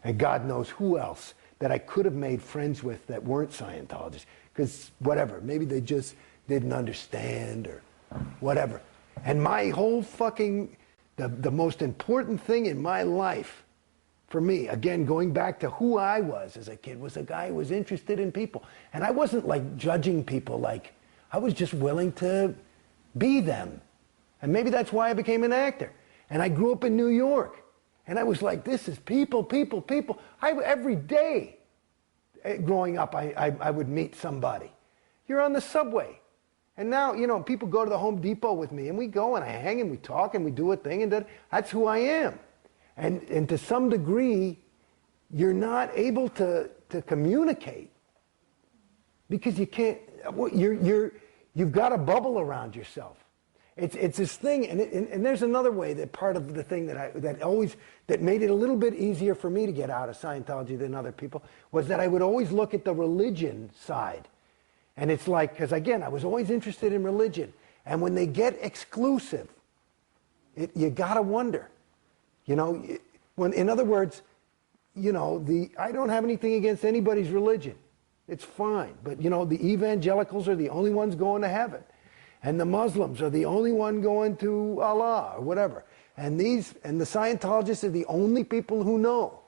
And God knows who else that I could have made friends with that weren't Scientologists. Because whatever, maybe they just didn't understand or whatever. And my whole fucking, the most important thing in my life, for me, again, going back to who I was as a kid, was a guy who was interested in people. And I wasn't like judging people, like, I was just willing to be them. And maybe that's why I became an actor. And I grew up in New York. And I was like, this is people, people, people. Every day growing up, I would meet somebody. You're on the subway. And now, you know, people go to the Home Depot with me, and we go and I hang and we talk and we do a thing, and that's who I am. And to some degree, you're not able to communicate because you can't. You've got a bubble around yourself. It's this thing, and there's another way that part of the thing that made it a little bit easier for me to get out of Scientology than other people was that I would always look at the religion side, and it's like, because again, I was always interested in religion, and when they get exclusive, you gotta wonder. You know, in other words, you know, I don't have anything against anybody's religion. It's fine. But, you know, the evangelicals are the only ones going to heaven. And the Muslims are the only one going to Allah or whatever. And the Scientologists are the only people who know.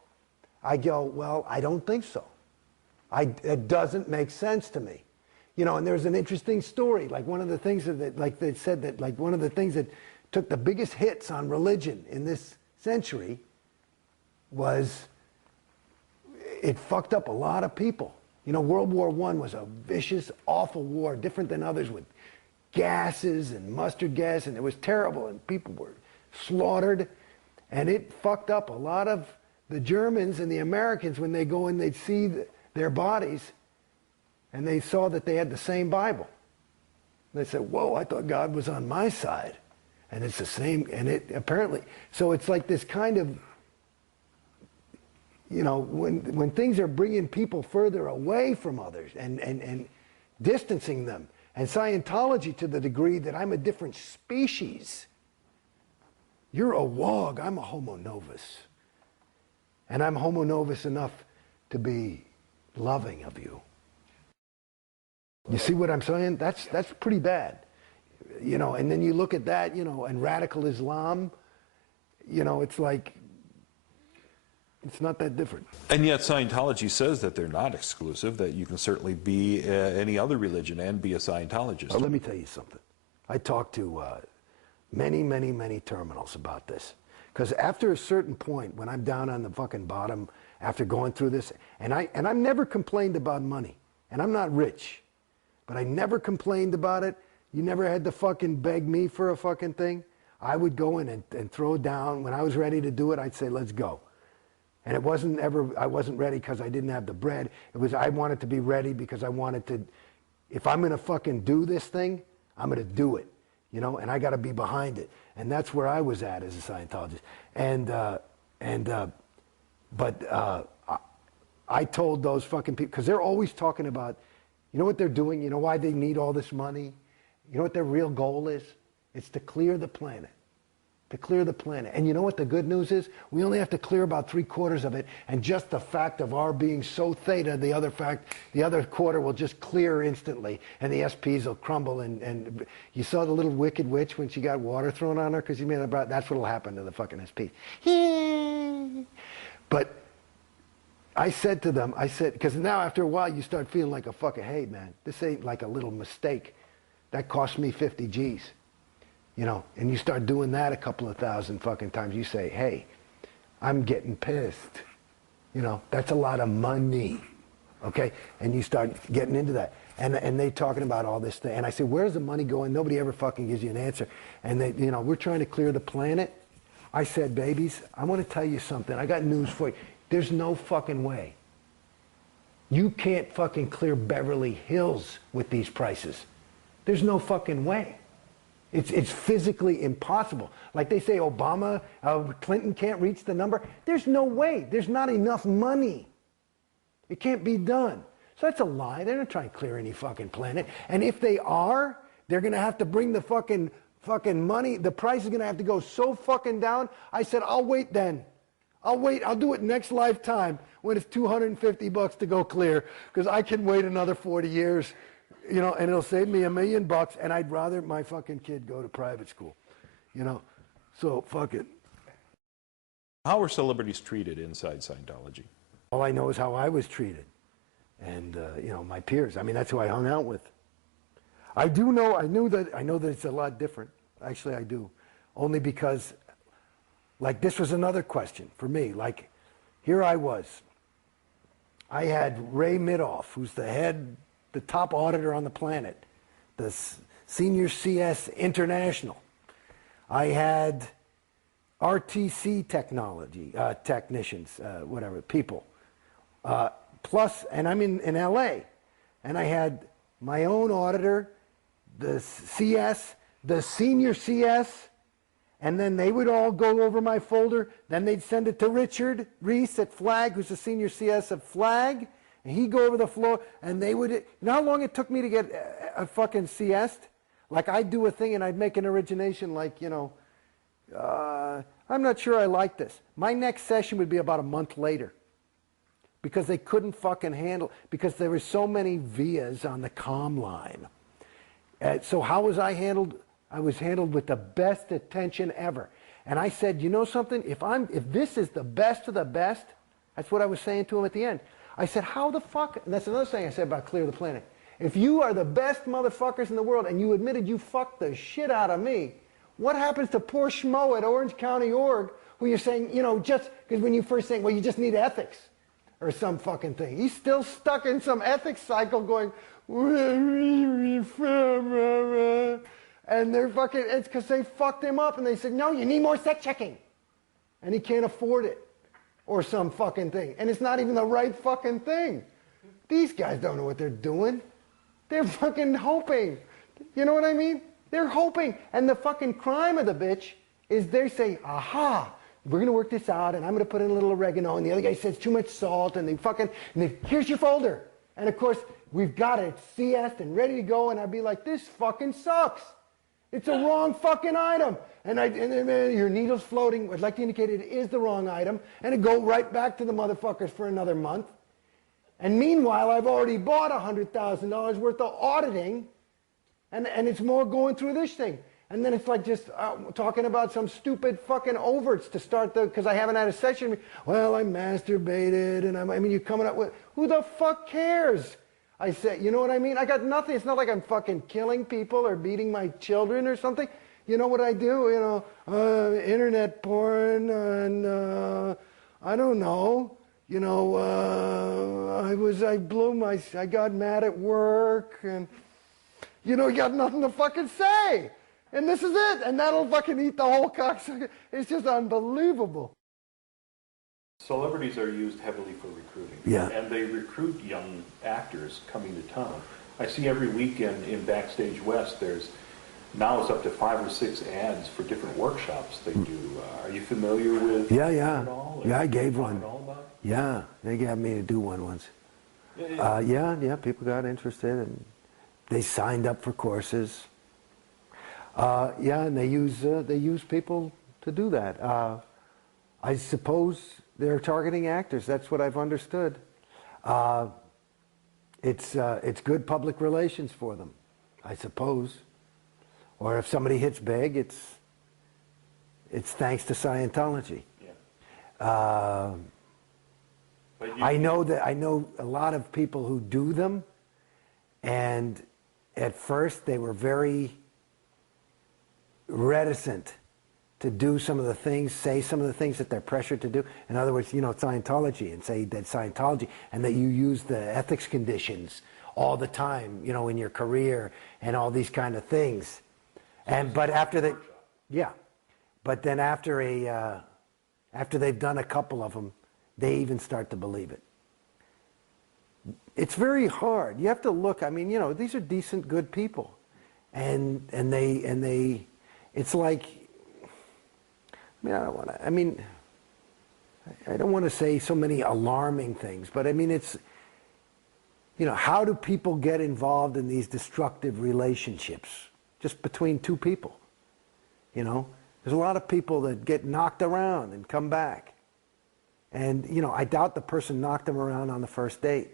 I go, well, I don't think so. It doesn't make sense to me. You know, and there's an interesting story. Like one of the things that, like they said that, like one of the things that took the biggest hits on religion in this century was it fucked up a lot of people. You know, World War I was a vicious, awful war, different than others, with gases and mustard gas, and it was terrible, and people were slaughtered, and it fucked up a lot of the Germans and the Americans. When they go in, they'd see their bodies, and they saw that they had the same Bible. They said, whoa, I thought God was on my side. And it's the same, and it apparently, so it's like this kind of, you know, when things are bringing people further away from others and distancing them, and Scientology to the degree that I'm a different species. You're a wog, I'm a homo novus. And I'm homo novus enough to be loving of you. You see what I'm saying? That's pretty bad. You know, and then you look at that, you know, and radical Islam, you know, it's like, it's not that different. And yet Scientology says that they're not exclusive, that you can certainly be any other religion and be a Scientologist. Well, let me tell you something. I talked to many terminals about this. Because after a certain point, when I'm down on the fucking bottom, after going through this, and I've never complained about money, and I'm not rich, but I never complained about it. You never had to fucking beg me for a fucking thing. I would go in and throw down. When I was ready to do it, I'd say, let's go. And it wasn't ever, I wasn't ready because I didn't have the bread. It was, I wanted to be ready because I wanted to, if I'm going to fucking do this thing, I'm going to do it, you know, and I got to be behind it. And that's where I was at as a Scientologist. I told those fucking people, because they're always talking about, you know what they're doing? You know why they need all this money? You know what their real goal is? It's to clear the planet. To clear the planet. And you know what the good news is? We only have to clear about 3/4 of it, and just the fact of our being so theta, the other quarter will just clear instantly, and the SPs will crumble. And you saw the little wicked witch when she got water thrown on her because you made a that's what'll happen to the fucking SPs. But I said to them, because now after a while you start feeling like a fucking, hey man, this ain't like a little mistake. That cost me 50 G's. You know, and you start doing that a couple of thousand fucking times. You say, hey, I'm getting pissed. You know, that's a lot of money. Okay? And you start getting into that. And they talking about all this thing. And I say, where's the money going? Nobody ever fucking gives you an answer. And they, you know, we're trying to clear the planet. I said, babies, I want to tell you something. I got news for you. There's no fucking way. You can't fucking clear Beverly Hills with these prices. There's no fucking way. It's physically impossible. Like they say, Obama, Clinton can't reach the number. There's no way. There's not enough money. It can't be done. So that's a lie. They're not trying to clear any fucking planet. And if they are, they're going to have to bring the fucking money. The price is going to have to go so fucking down. I said, I'll wait then. I'll wait. I'll do it next lifetime when it's $250 to go clear, because I can wait another 40 years, you know, and it'll save me $1 million, and I'd rather my fucking kid go to private school, you know. So fuck it. How are celebrities treated inside Scientology? All I know is how I was treated, and you know, my peers. I mean, that's who I hung out with. I know that it's a lot different. Actually, I do, only because, like, this was another question for me. Like, here I was. I had Ray Midoff, who's the top auditor on the planet, the senior CS International. I had RTC technicians, whatever, people. Plus, and I'm in LA, and I had my own auditor, the CS, the senior CS, and then they would all go over my folder. Then they'd send it to Richard Reese at Flag, who's the senior CS of Flag, and he'd go over the floor, and they would, you know how long it took me to get a fucking CS? Like, I'd do a thing and I'd make an origination like, you know, I'm not sure I like this. My next session would be about a month later, because they couldn't fucking handle, because there were so many vias on the comm line. So how was I handled? I was handled with the best attention ever. And I said, you know something? If this is the best of the best, that's what I was saying to him at the end. I said, how the fuck, and that's another thing I said about Clear the Planet. If you are the best motherfuckers in the world and you admitted you fucked the shit out of me, what happens to poor schmo at Orange County Org, who you're saying, you know, just, because when you first saying, well, you just need ethics or some fucking thing. He's still stuck in some ethics cycle going, and they're fucking, it's because they fucked him up and they said, no, you need more set checking. And he can't afford it or some fucking thing. And it's not even the right fucking thing. These guys don't know what they're doing. They're fucking hoping. You know what I mean? They're hoping. And the fucking crime of the bitch is they say, aha, we're going to work this out and I'm going to put in a little oregano. And the other guy says too much salt. And they fucking, here's your folder. And of course, we've got it CS'd and ready to go. And I'd be like, this fucking sucks. It's a wrong fucking item. And your needle's floating. I'd like to indicate it is the wrong item. And it go right back to the motherfuckers for another month. And meanwhile, I've already bought $100,000 worth of auditing. And it's more going through this thing. And then it's like just talking about some stupid fucking overts to start because I haven't had a session. Well, I masturbated and I mean, you're coming up with, who the fuck cares? I said, you know what I mean? I got nothing. It's not like I'm fucking killing people or beating my children or something. You know what I do? You know, internet porn and I don't know. You know, I got mad at work and, you know, you got nothing to fucking say. And this is it. And that'll fucking eat the whole cocksucker. It's just unbelievable. Celebrities are used heavily for recruiting. Yeah. And they recruit young actors coming to town. I see every weekend in Backstage West, now it's up to 5 or 6 ads for different workshops they do. Are you familiar with Yeah. at all? Yeah, I gave one. All about it? Yeah, they got me to do one once. Yeah, people got interested and they signed up for courses. Yeah, and they use people to do that. I suppose they're targeting actors. That's what I've understood. It's good public relations for them, I suppose. Or if somebody hits big, it's thanks to Scientology. Yeah. I know a lot of people who do them, and at first they were very reticent to do some of the things, say some of the things that they're pressured to do. In other words, you know, Scientology, and say that Scientology, and that you use the ethics conditions all the time, you know, in your career and all these kind of things. But after they, yeah, but then after they've done a couple of them, they even start to believe it. It's very hard. You have to look. I mean, you know, these are decent, good people, and they. It's like. I don't want to say so many alarming things, but I mean, how do people get involved in these destructive relationships just between two people? There's a lot of people that get knocked around and come back. And, I doubt the person knocked them around on the first date.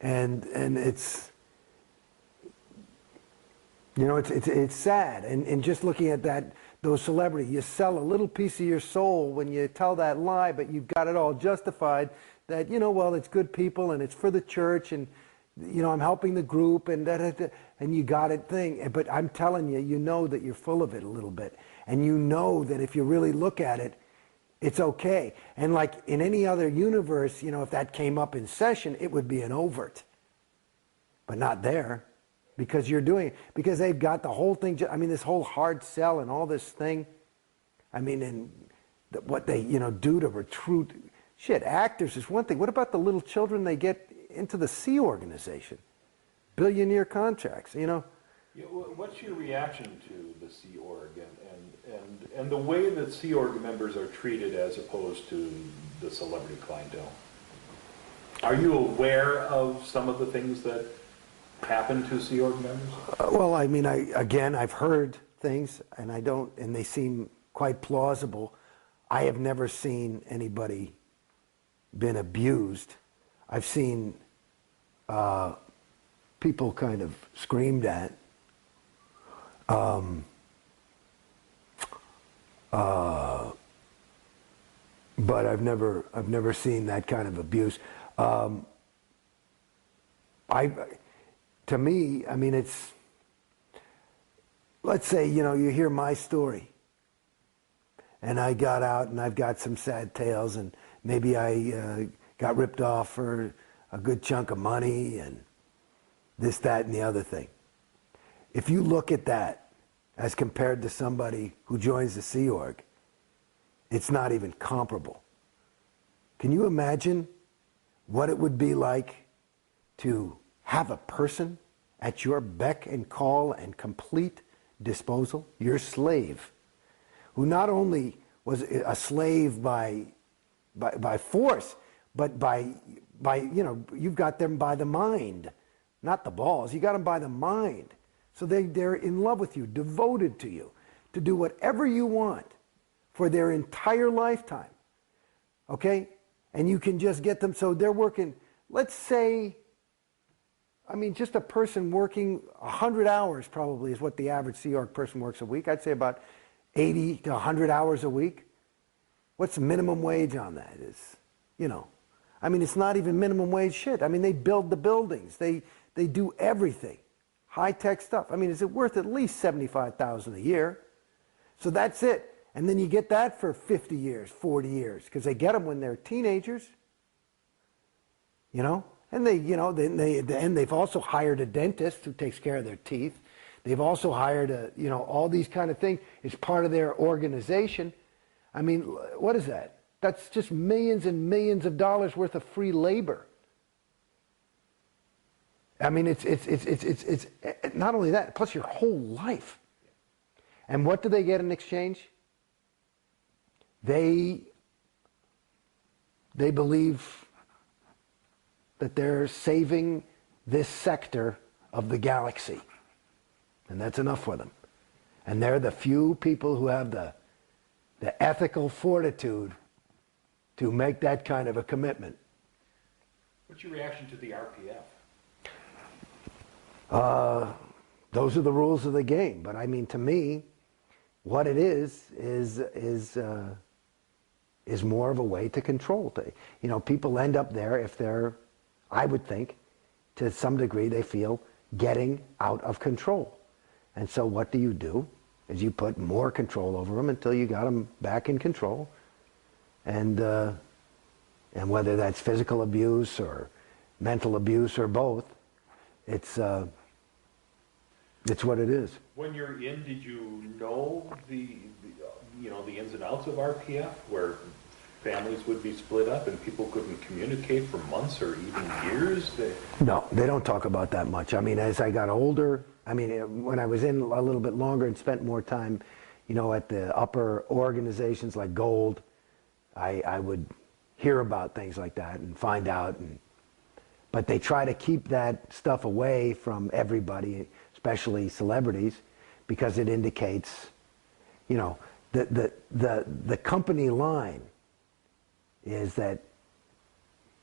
And it's, it's sad. And just looking at those celebrities, you sell a little piece of your soul when you tell that lie, but you've got it all justified that, well, it's good people and it's for the church and, I'm helping the group and and you got it thing. But I'm telling you, that you're full of it a little bit. And that if you really look at it, it's okay. And like in any other universe, if that came up in session, it would be an overt. But not there. Because you're doing it. Because they've got the whole thing, this whole hard sell and all this thing. And what they, do to recruit. Shit, actors is one thing. What about the little children they get into the Sea Organization? Billionaire contracts, Yeah, what's your reaction to the Sea Org and the way that Sea Org members are treated as opposed to the celebrity clientele? Are you aware of some of the things that happen to Sea Org members? Well, I've heard things, and they seem quite plausible. I have never seen anybody been abused. I've seen people kind of screamed at. But I've never seen that kind of abuse. To me, it's, let's say, you hear my story, and I got out and I've got some sad tales, and maybe I got ripped off for a good chunk of money and this, that, and the other thing. If you look at that as compared to somebody who joins the Sea Org, it's not even comparable. Can you imagine what it would be like to have a person at your beck and call and complete disposal, your slave, who not only was a slave by force, but by you've got them by the mind, not the balls. You got them by the mind. So they're in love with you, devoted to you, to do whatever you want for their entire lifetime. Okay? And you can just get them, so they're working, let's say, just a person working 100 hours probably is what the average Sea Org person works a week. I'd say about 80 to 100 hours a week. What's the minimum wage on that? It's not even minimum wage shit. They build the buildings. They do everything. High-tech stuff. Is it worth at least $75,000 a year? So that's it. And then you get that for 50 years, 40 years, because they get them when they're teenagers. And they've also hired a dentist who takes care of their teeth. They've also hired all these kind of things. It's part of their organization. What is that? That's just millions and millions of dollars worth of free labor. It's not only that, plus your whole life. And what do they get in exchange? They believe that they're saving this sector of the galaxy. And that's enough for them. And they're the few people who have the ethical fortitude to make that kind of a commitment. What's your reaction to the RPF? Those are the rules of the game. But to me, what it is more of a way to control. People end up there if they're, I would think, to some degree they feel getting out of control. And so what do? Is you put more control over them until you got them back in control. And whether that's physical abuse or mental abuse or both, it's what it is. When you're in, did you know the ins and outs of RPF, where families would be split up and people couldn't communicate for months or even years? No, they don't talk about that much. As I got older, when I was in a little bit longer and spent more time, at the upper organizations like Gold, I would hear about things like that and find out. But they try to keep that stuff away from everybody, especially celebrities, because it indicates, you know, the company line is that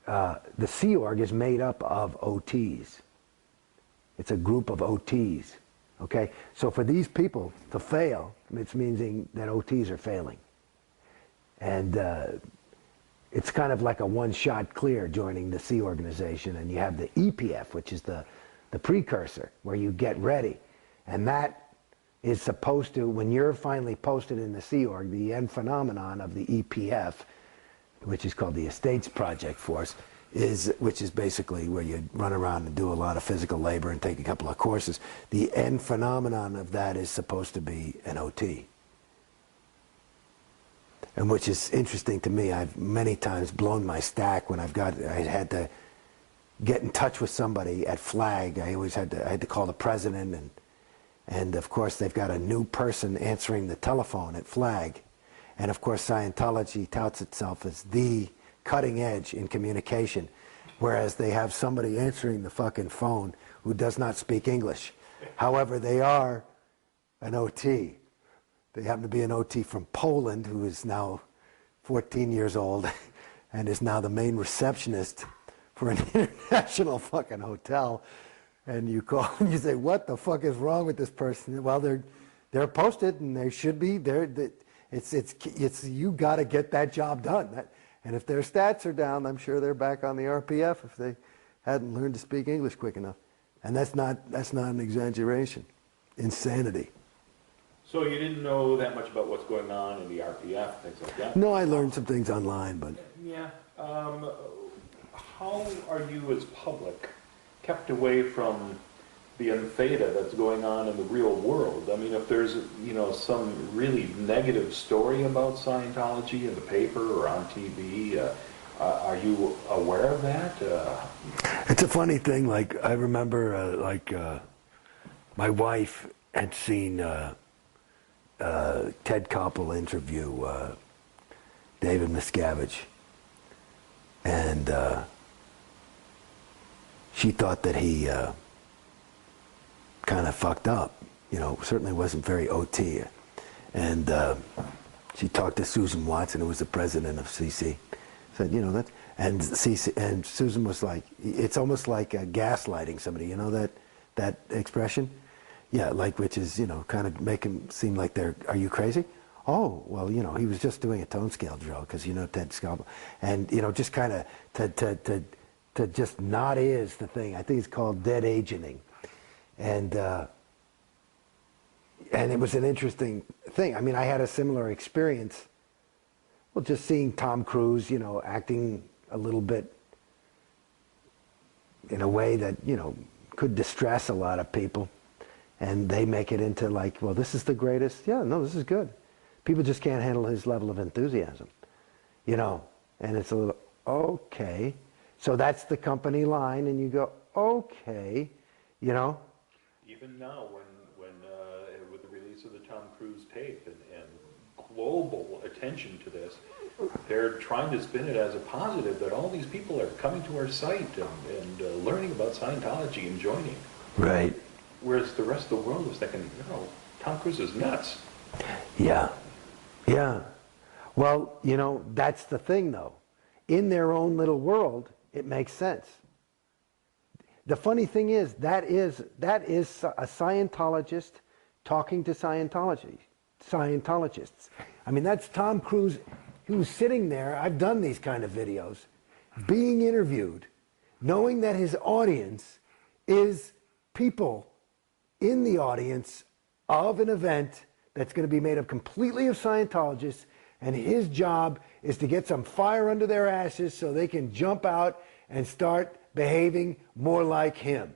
the Sea Org is made up of OTs. It's a group of OTs, okay? So for these people to fail, it's meaning that OTs are failing. And it's kind of like a one-shot clear joining the Sea Organization, and you have the EPF, which is the precursor, where you get ready. And that is supposed to, when you're finally posted in the Sea Org, the end phenomenon of the EPF, which is called the Estates Project Force, which is basically where you run around and do a lot of physical labor and take a couple of courses. The end phenomenon of that is supposed to be an OT. And which is interesting to me. I've many times blown my stack when I had to get in touch with somebody at Flag. I had to call the president, and of course they've got a new person answering the telephone at Flag. And of course Scientology touts itself as the cutting edge in communication, whereas they have somebody answering the fucking phone who does not speak English. However, they are an OT. They happen to be an OT from Poland who is now 14 years old and is now the main receptionist for an international fucking hotel. And you call and you say, what the fuck is wrong with this person? Well, they're posted and they should be. It's you got to get that job done. And if their stats are down, I'm sure they're back on the RPF if they hadn't learned to speak English quick enough. And that's not an exaggeration. Insanity. So you didn't know that much about what's going on in the RPF, things like that? No, I learned some things online, but... Yeah. How are you as public kept away from the untheta that's going on in the real world? I mean, if there's, you know, some really negative story about Scientology in the paper or on TV, are you aware of that? It's a funny thing. Like, I remember, my wife had seen... Ted Koppel interview David Miscavige, and she thought that he kind of fucked up, you know, certainly wasn't very OT, and she talked to Susan Watson, who was the president of CC, said, you know, that, and Susan was like, it's almost like gaslighting somebody, you know that expression? Yeah, like, which is, you know, kind of make them seem like are you crazy? Oh, well, you know, he was just doing a tone scale drill because, you know, Ted Koppel. And, you know, just kind of to just not is the thing. I think it's called dead agenting. And it was an interesting thing. I mean, I had a similar experience. Well, just seeing Tom Cruise, you know, acting a little bit in a way that, you know, could distress a lot of people. And they make it into like, well, this is the greatest. Yeah, no, this is good. People just can't handle his level of enthusiasm, you know. And it's a little, okay. So that's the company line, and you go, okay, you know. Even now, when with the release of the Tom Cruise tape and global attention to this, they're trying to spin it as a positive that all these people are coming to our site and learning about Scientology and joining. Right. Whereas the rest of the world is thinking, no, Tom Cruise is nuts. Yeah. Yeah. Well, you know, that's the thing, though. In their own little world, it makes sense. The funny thing is that is a Scientologist talking to Scientologists. I mean, that's Tom Cruise who's sitting there. I've done these kind of videos, being interviewed, knowing that his audience is people in the audience of an event that's going to be made up completely of Scientologists, and his job is to get some fire under their asses so they can jump out and start behaving more like him.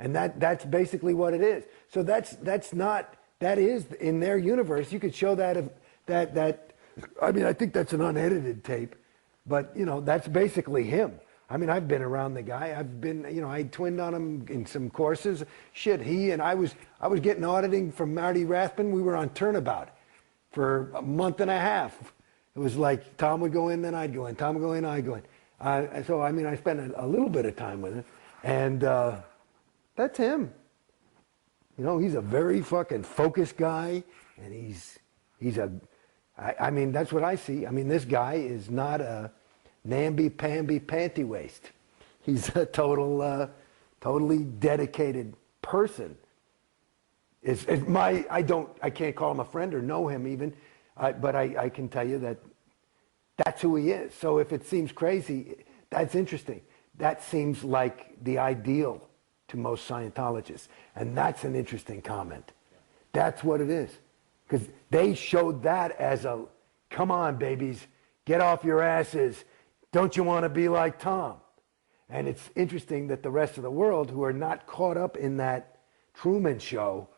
And that's basically what it is. So that is in their universe. You could show that I mean, I think that's an unedited tape, but you know, that's basically him. I mean, I've been around the guy. I've been, you know, I twinned on him in some courses. Shit, I was getting auditing from Marty Rathbun. We were on Turnabout for a month and a half. It was like Tom would go in, then I'd go in. Tom would go in, I'd go in. So, I mean, I spent a little bit of time with him, and that's him. You know, he's a very fucking focused guy, and I mean, that's what I see. I mean, this guy is not a namby-pamby panty waist. He's a totally dedicated person. I can't call him a friend or know him even, but I can tell you that that's who he is. So if it seems crazy, that's interesting. That seems like the ideal to most Scientologists. And that's an interesting comment. That's what it is. Because they showed that as a, come on, babies, get off your asses. Don't you want to be like Tom? And it's interesting that the rest of the world, who are not caught up in that Truman Show,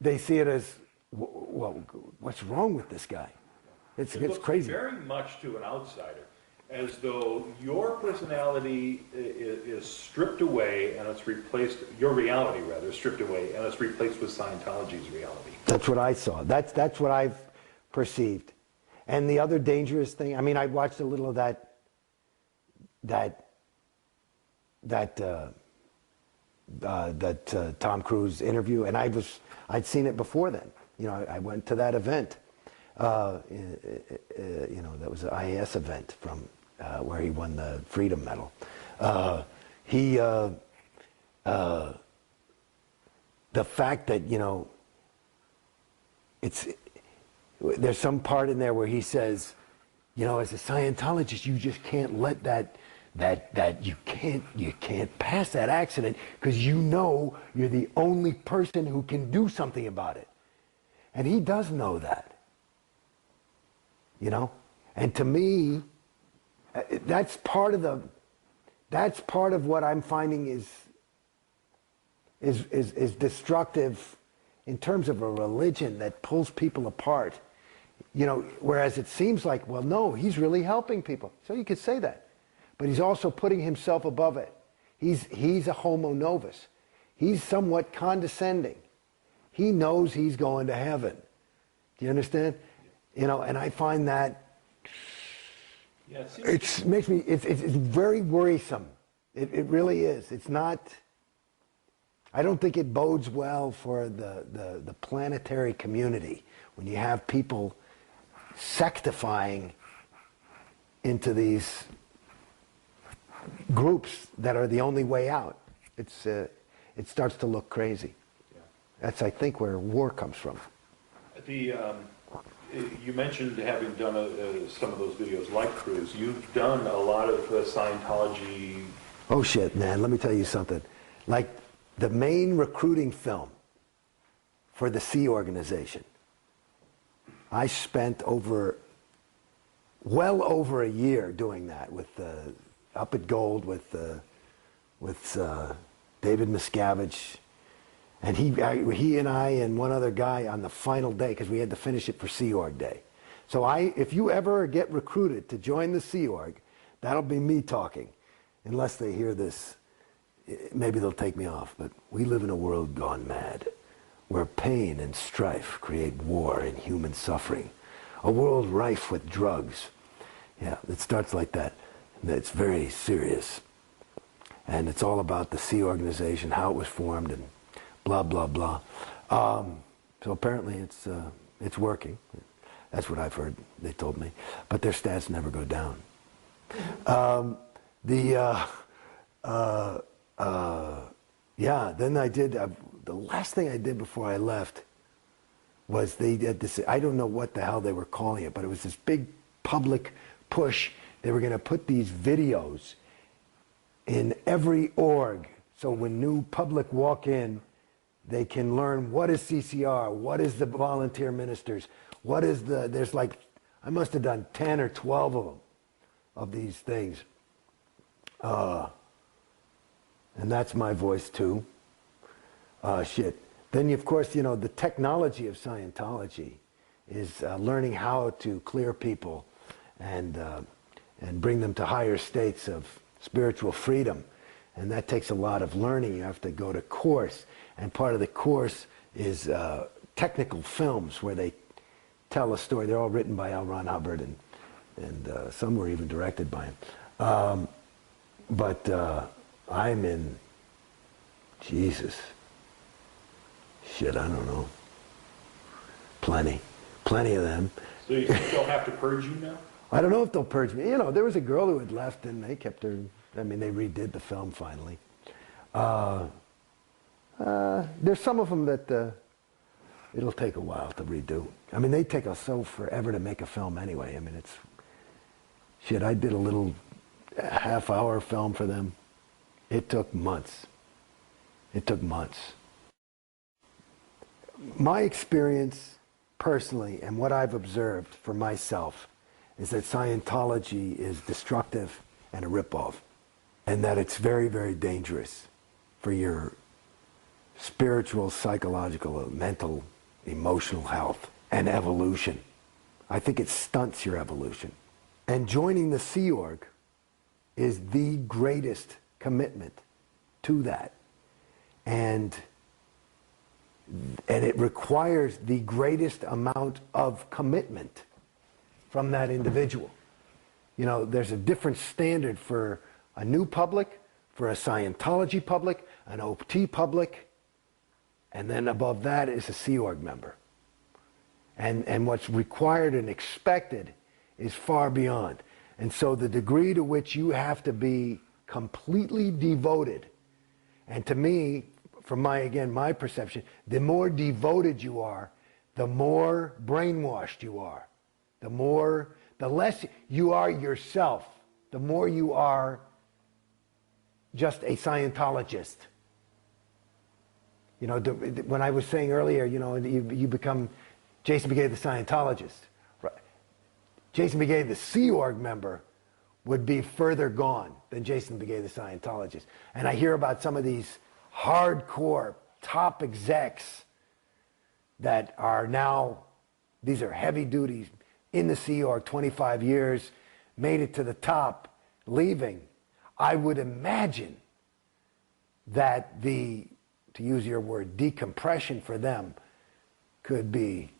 they see it as, well, what's wrong with this guy? It's crazy. Very much to an outsider, as though your personality is stripped away and it's replaced, your reality rather, stripped away and it's replaced with Scientology's reality. That's what I saw. That's what I've perceived. And the other dangerous thing, I mean, I watched a little of that Tom Cruise interview, and I'd seen it before then. You know, I went to that event. You know, that was an IAS event from where he won the Freedom Medal. The fact that, you know, there's some part in there where he says, you know, as a Scientologist, you just can't let that you can't pass that accident because you know you're the only person who can do something about it. And he does know that. You know? And to me, that's part of what I'm finding is destructive in terms of a religion that pulls people apart. You know, whereas it seems like, well, no, he's really helping people. So you could say that. But he's also putting himself above it. He's a homo novus. He's somewhat condescending. He knows he's going to heaven. Do you understand? You know, and I find that it's very worrisome. It really is. It's not. I don't think it bodes well for the planetary community when you have people sectifying into these groups that are the only way out. It starts to look crazy. Yeah. That's, I think, where war comes from. You mentioned having done some of those videos like Cruise. You've done a lot of Scientology. Oh shit, man! Let me tell you something. Like the main recruiting film for the Sea organization, I spent well over a year doing that with Up at Gold with David Miscavige, and he and I and one other guy on the final day, because we had to finish it for Sea Org Day. So if you ever get recruited to join the Sea Org, that'll be me talking, unless they hear this. Maybe they'll take me off, but we live in a world gone mad, where pain and strife create war and human suffering. A world rife with drugs. Yeah, it starts like that. It's very serious. And it's all about the Sea Organization, how it was formed, and blah, blah, blah. So apparently it's working. That's what I've heard, they told me. But their stats never go down. Yeah, then I did, the last thing I did before I left was they did this, I don't know what the hell they were calling it, but it was this big public push. They were going to put these videos in every org, so when new public walk in, they can learn what is CCR, what is the volunteer ministers, what is there's like, I must have done 10 or 12 of them, of these things. And that's my voice too. Shit. Then, of course, you know, the technology of Scientology is learning how to clear people and bring them to higher states of spiritual freedom. And that takes a lot of learning. You have to go to course. And part of the course is technical films where they tell a story. They're all written by L. Ron Hubbard. and some were even directed by him. But I'm in, Jesus, shit, I don't know, plenty of them. So you think they'll have to purge you now? I don't know if they'll purge me. You know, there was a girl who had left, and they kept her. I mean, they redid the film finally. There's some of them that it'll take a while to redo. I mean, they take us so forever to make a film anyway. I mean, it's shit. I did a little half-hour film for them. It took months. It took months. My experience personally, and what I've observed for myself, is that Scientology is destructive and a ripoff, and that it's very, very dangerous for your spiritual, psychological, mental, emotional health and evolution. I think it stunts your evolution. And joining the Sea Org is the greatest commitment to that. And it requires the greatest amount of commitment from that individual. You know, there's a different standard for a new public, for a Scientology public, an OT public, and then above that is a Sea Org member. And what's required and expected is far beyond. And so the degree to which you have to be completely devoted, and to me, from my perception, the more devoted you are, the more brainwashed you are. The less you are yourself, the more you are just a Scientologist. You know, when I was saying earlier, you know, you become Jason Beghe the Scientologist. Right? Jason Beghe the Sea Org member would be further gone than Jason Beghe the Scientologist. And I hear about some of these hardcore top execs that are now, these are heavy duties in the Sea Org, 25 years, made it to the top, leaving. I would imagine that the, to use your word, decompression for them could be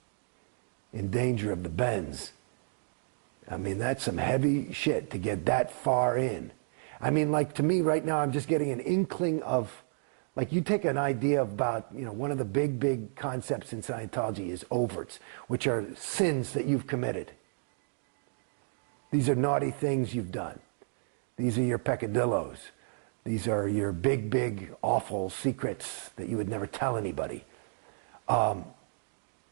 in danger of the bends. I mean, that's some heavy shit to get that far in. I mean, like, to me right now, I'm just getting an inkling of, like, you take an idea about, you know, one of the big concepts in Scientology is overts, which are sins that you've committed. These are naughty things you've done. These are your peccadillos. These are your big, awful secrets that you would never tell anybody.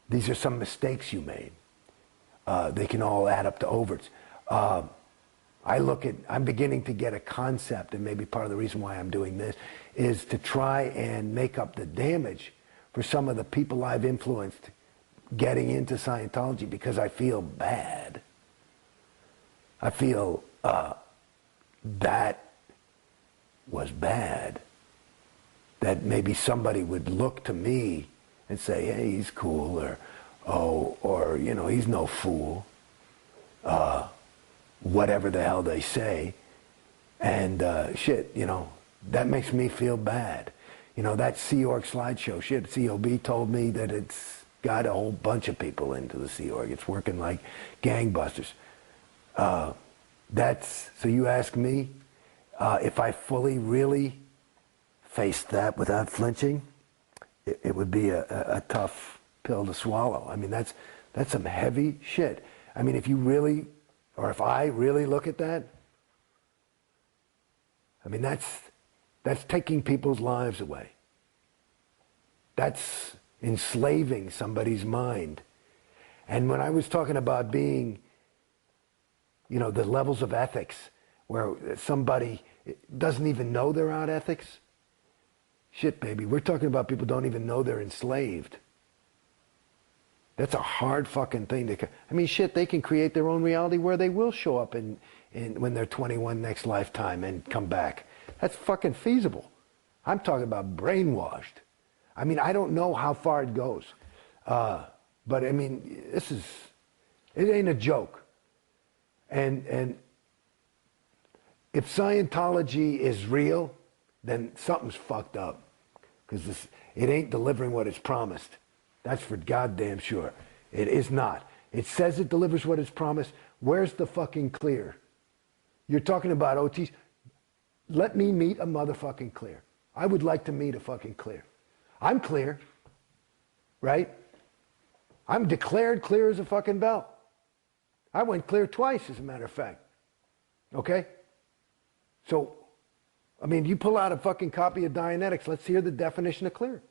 These are some mistakes you made. They can all add up to overts. I'm beginning to get a concept, and maybe part of the reason why I'm doing this is to try and make up the damage for some of the people I've influenced getting into Scientology, because I feel bad. I feel that was bad. That maybe somebody would look to me and say, hey, he's cool, or you know, he's no fool. Whatever the hell they say. And shit, you know, that makes me feel bad. You know, that Sea Org slideshow, shit, COB told me that it's got a whole bunch of people into the Sea Org. It's working like gangbusters. So you ask me if I fully, really faced that without flinching, it would be a tough pill to swallow. I mean, that's some heavy shit. I mean, if you really, or if I really look at that, I mean, that's taking people's lives away. That's enslaving somebody's mind. And when I was talking about being, you know, the levels of ethics, where somebody doesn't even know they're out ethics, shit, baby, we're talking about people who don't even know they're enslaved. That's a hard fucking thing to, I mean, shit, they can create their own reality where they will show up when they're 21 next lifetime and come back. That's fucking feasible. I'm talking about brainwashed. I mean, I don't know how far it goes. But I mean, it ain't a joke. And if Scientology is real, then something's fucked up. Because it ain't delivering what it's promised. That's for goddamn sure. It is not. It says it delivers what it's promised. Where's the fucking clear? You're talking about OTs. Let me meet a motherfucking clear. I would like to meet a fucking clear. I'm clear, right? I'm declared clear as a fucking bell. I went clear twice, as a matter of fact. Okay? So, I mean, you pull out a fucking copy of Dianetics, let's hear the definition of clear.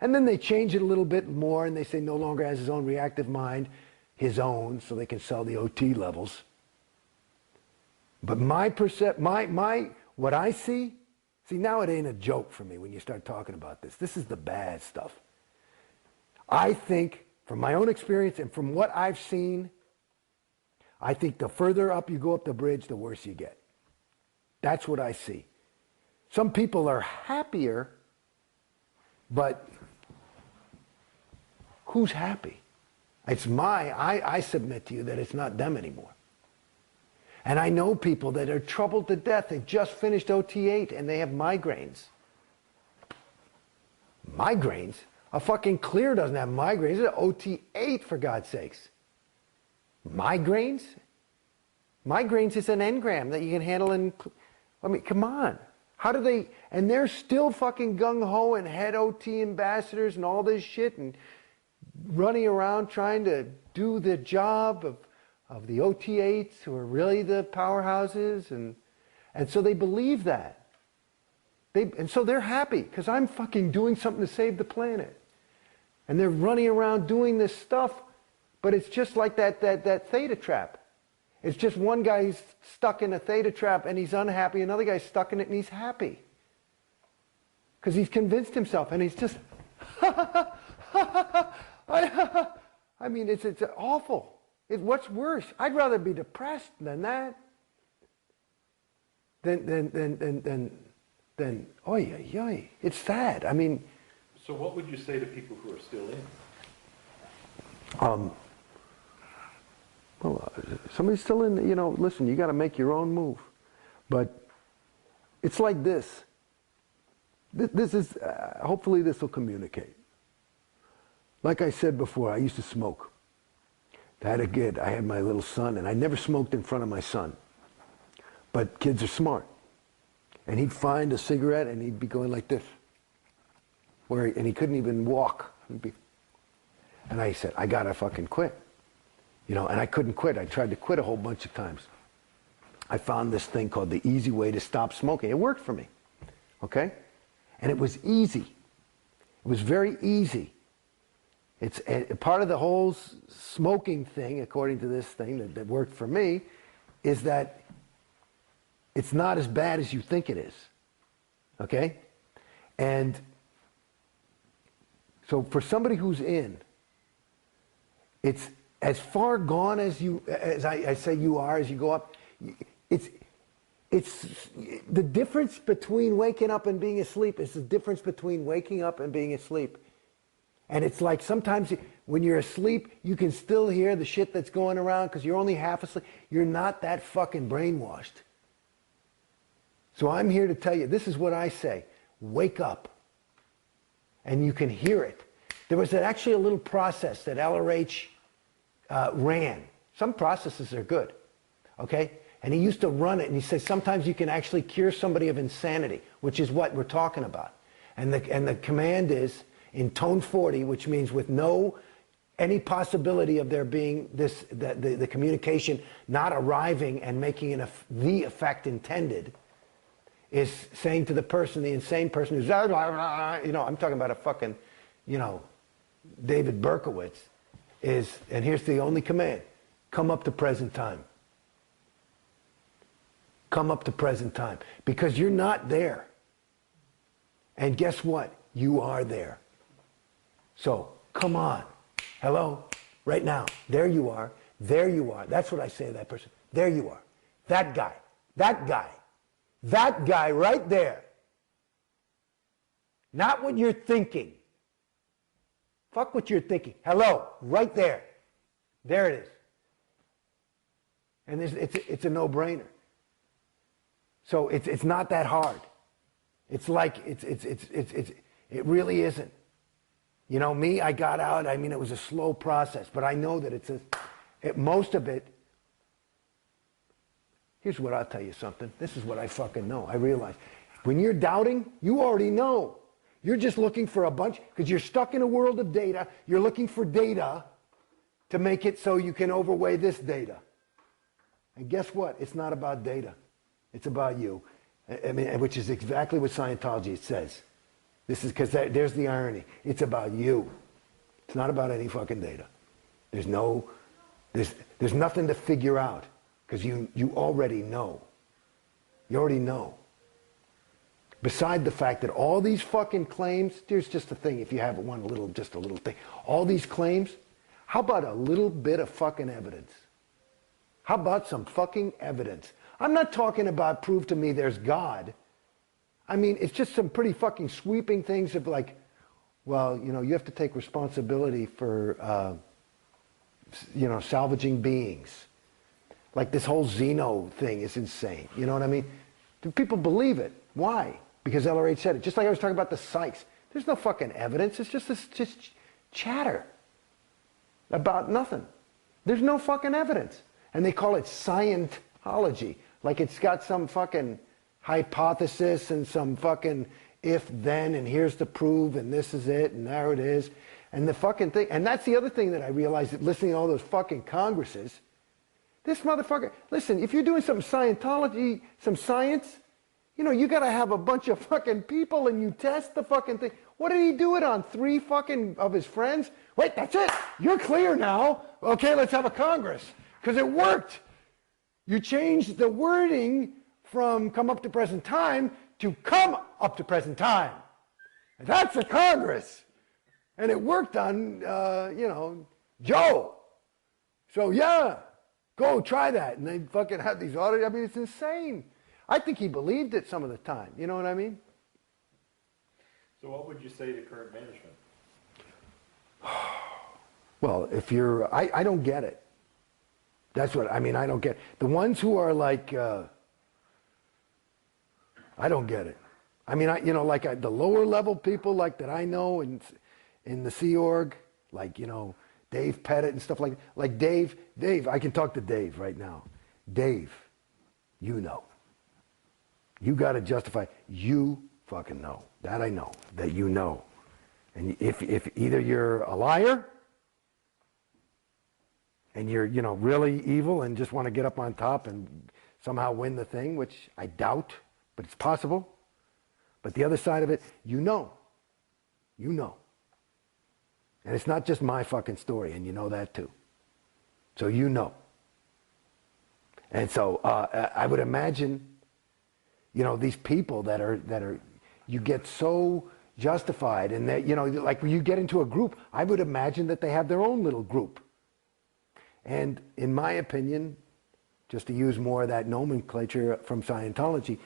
And then they change it a little bit more, and they say no longer has his own reactive mind, his own, so they can sell the OT levels. But what I see now it ain't a joke for me when you start talking about this. This is the bad stuff. I think, from my own experience and from what I've seen, I think the further up you go up the bridge, the worse you get. That's what I see. Some people are happier, but who's happy? I submit to you that it's not them anymore. And I know people that are troubled to death. They've just finished OT8 and they have migraines. Migraines? A fucking clear doesn't have migraines. It's an OT8, for God's sakes. Migraines? Migraines is an engram that you can handle in... I mean, come on. How do they... And they're still fucking gung-ho and head OT ambassadors and all this shit and running around trying to do the job of the OT8s who are really the powerhouses. And so they believe that. And so they're happy because I'm fucking doing something to save the planet. And they're running around doing this stuff, but it's just like that theta trap. It's just one guy's stuck in a theta trap and he's unhappy, another guy's stuck in it and he's happy. Because he's convinced himself and he's just, I mean, it's awful. What's worse? I'd rather be depressed than that. Than oy, oy, oy. It's sad. I mean. So what would you say to people who are still in? Well, somebody's still in, listen, you got to make your own move. But it's like this. This is, hopefully this will communicate. Like I said before, I used to smoke. I had a kid, I had my little son, and I never smoked in front of my son. But kids are smart. And he'd find a cigarette and he'd be going like this. And he couldn't even walk. And I said, I gotta fucking quit. And I couldn't quit. I tried to quit a whole bunch of times. I found this thing called the easy way to stop smoking. It worked for me, okay? And it was easy. It was very easy. It's part of the whole smoking thing, according to this thing that worked for me, is that it's not as bad as you think it is, okay? And so for somebody who's in, it's as far gone as I say you are as you go up. It's the difference between waking up and being asleep is the difference between waking up and being asleep. And it's like sometimes when you're asleep, you can still hear the shit that's going around because you're only half asleep. You're not that fucking brainwashed. So I'm here to tell you, this is what I say. Wake up. And you can hear it. There was actually a little process that LRH ran. Some processes are good, okay? And he used to run it, and he says sometimes you can actually cure somebody of insanity, which is what we're talking about. And the command is in tone 40, which means with any possibility of there being the communication not arriving and making the effect intended, is saying to the person, the insane person who's, I'm talking about a fucking, David Berkowitz, and here's the only command, come up to present time. Come up to present time. Because you're not there. And guess what? You are there. So, come on. Hello? Right now. There you are. There you are. That's what I say to that person. There you are. That guy. That guy. That guy right there. Not what you're thinking. Fuck what you're thinking. Hello, right there. There it is. And it's a no-brainer. So it's not that hard. It's like it really isn't. You know, me, I got out. I mean, it was a slow process, but I know that most of it. Here's what I'll tell you something. This is what I fucking know. I realize when you're doubting, you already know. You're just looking for a bunch, because you're stuck in a world of data. You're looking for data to make it so you can overweigh this data. And guess what? It's not about data. It's about you. I mean, which is exactly what Scientology says. This is because there's the irony. It's about you. It's not about any fucking data. There's nothing to figure out because you already know. You already know. Beside the fact that all these fucking claims, there's just a thing, if you have just a little thing. All these claims, how about a little bit of fucking evidence? How about some fucking evidence? I'm not talking about prove to me there's God. I mean, it's just some pretty fucking sweeping things of like, well, you know, you have to take responsibility for, you know, salvaging beings. Like this whole Xeno thing is insane. You know what I mean? Do people believe it? Why? Because LRH said it. Just like I was talking about the psychs. There's no fucking evidence. It's just chatter about nothing. Then no fucking evidence. And they call it Scientology. Like it's got some fucking hypothesis and some fucking if-then and here's the proof and this is it and there it is. And the fucking thing. And that's the other thing that I realized that listening to all those fucking congresses. This motherfucker, listen, if you're doing some Scientology, some science, you know, you got to have a bunch of fucking people and you test the fucking thing. What did he do it on? 3 fucking of his friends? Wait, that's it. You're clear now. Okay, let's have a Congress. Because it worked. You changed the wording from come up to present time to come up to present time. And that's a Congress. And it worked on, you know, Joe. So, yeah, go try that. And they fucking have these audits. I mean, it's insane. I think he believed it some of the time. You know what I mean? So what would you say to current management? Well, if you're, I don't get it. That's what, I mean, I don't get it. The ones who are like, I don't get it. I mean, you know, like the lower level people like that I know in the Sea Org, like, you know, Dave Pettit and stuff like that. Like Dave, I can talk to Dave right now. Dave, you know. You got to justify, you fucking know. That I know, that you know. And if either you're a liar and you're, you know, really evil and just want to get up on top and somehow win the thing, which I doubt, but it's possible. But the other side of it, you know. You know. And it's not just my fucking story, and you know that too. So you know. And so I would imagine, you know, these people that are, you get so justified, and that, you know, like when you get into a group, I would imagine that they have their own little group. And in my opinion, just to use more of that nomenclature from Scientology,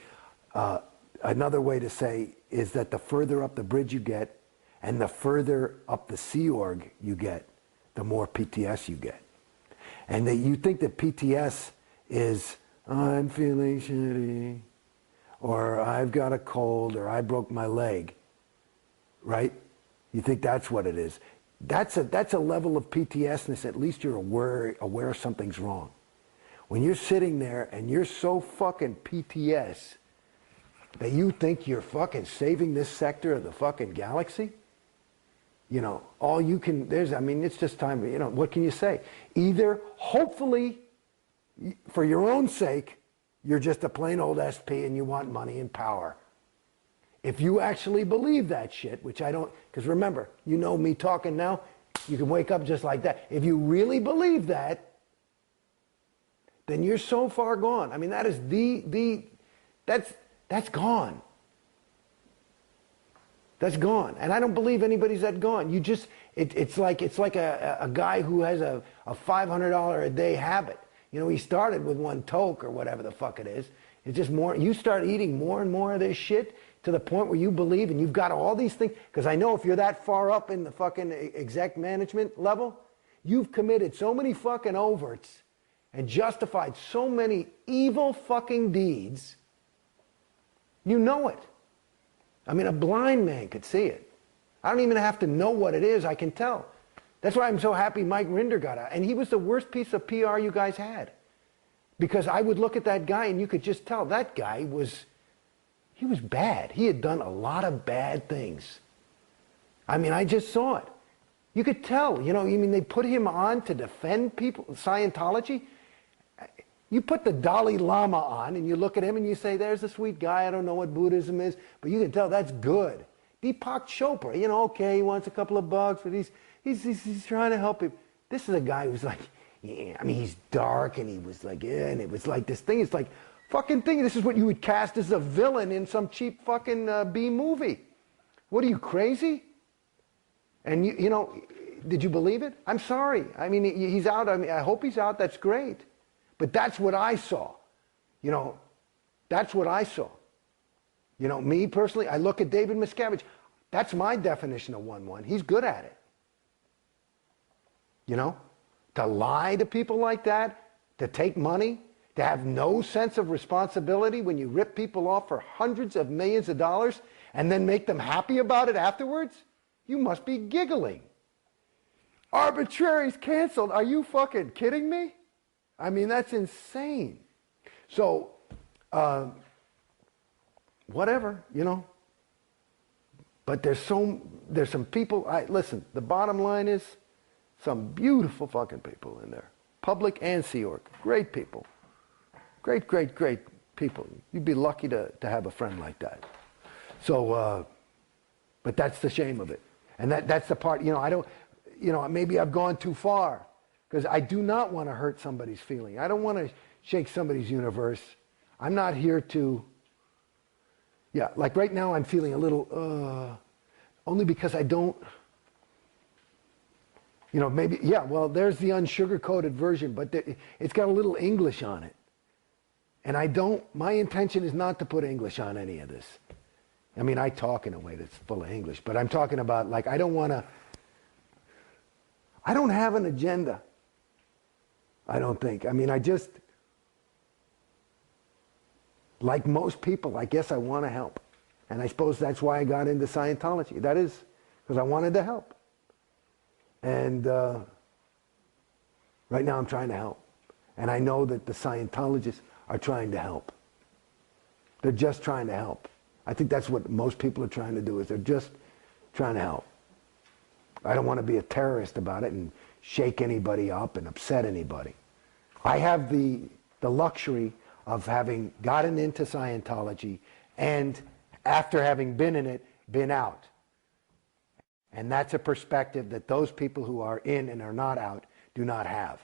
another way to say is that the further up the bridge you get, and the further up the Sea Org you get, the more PTS you get. And that you think that PTS is, I'm feeling shitty, or I've got a cold, or I broke my leg, right? You think that's what it is. That's a level of PTSness, at least you're aware something's wrong. When you're sitting there and you're so fucking PTS that you think you're fucking saving this sector of the fucking galaxy, you know, all you can, I mean, it's just time, you know, what can you say? Either, hopefully, for your own sake, you're just a plain old SP and you want money and power. If you actually believe that shit, which I don't, because remember, you know me talking now, you can wake up just like that. If you really believe that, then you're so far gone. I mean, that is that's gone. That's gone. And I don't believe anybody's that gone. You just, it's like a guy who has a $500 a day habit. You know, he started with 1 toke or whatever the fuck it is. It's just more, you start eating more and more of this shit to the point where you believe, and you've got all these things, because I know if you're that far up in the fucking exec management level, you've committed so many fucking overts and justified so many evil fucking deeds, you know it. I mean, a blind man could see it. I don't even have to know what it is. I can tell. That's why I'm so happy Mike Rinder got out. And he was the worst piece of PR you guys had. Because I would look at that guy and you could just tell that guy he was bad. He had done a lot of bad things. I mean, I just saw it. You could tell, you know, I mean, they put him on to defend people, Scientology. You put the Dalai Lama on and you look at him and you say, there's a sweet guy, I don't know what Buddhism is, but you can tell that's good. Deepak Chopra, you know, okay, he wants a couple of bucks, but he's trying to help him. This is a guy who's like, yeah, I mean, he's dark and he was like, yeah, and it was like this thing, it's like, fucking thing, this is what you would cast as a villain in some cheap fucking B movie. What are you, crazy? And you know, did you believe it? I'm sorry. I mean, he's out. I mean, I hope he's out. That's great. But that's what I saw. You know, that's what I saw. You know, me personally, I look at David Miscavige. That's my definition of 1-1. He's good at it. You know, to lie to people like that, to take money, to have no sense of responsibility when you rip people off for hundreds of millions of dollars and then make them happy about it afterwards. You must be giggling. Arbitrary's canceled. Are you fucking kidding me? I mean, that's insane. So, whatever, you know. But there's some people, listen, the bottom line is some beautiful fucking people in there. Public and Sea Org. Great people. Great, great, great people. You'd be lucky to have a friend like that. So, but that's the shame of it. And that's the part, you know, I don't, you know, maybe I've gone too far because I do not want to hurt somebody's feeling. I don't want to shake somebody's universe. I'm not here to, yeah, like right now I'm feeling a little, only because I don't, you know, maybe, yeah, well, there's the unsugar-coated version, but it's got a little English on it. And my intention is not to put English on any of this. I mean, I talk in a way that's full of English, but I'm talking about, like, I don't have an agenda. I don't think. I mean, like most people, I guess I want to help. And I suppose that's why I got into Scientology. That is because I wanted to help. And right now I'm trying to help. And I know that the Scientologists are trying to help. They're just trying to help. I think that's what most people are trying to do, is they're just trying to help. I don't want to be a terrorist about it and shake anybody up and upset anybody. I have the luxury of having gotten into Scientology and, after having been in it, been out. And that's a perspective that those people who are in and are not out do not have.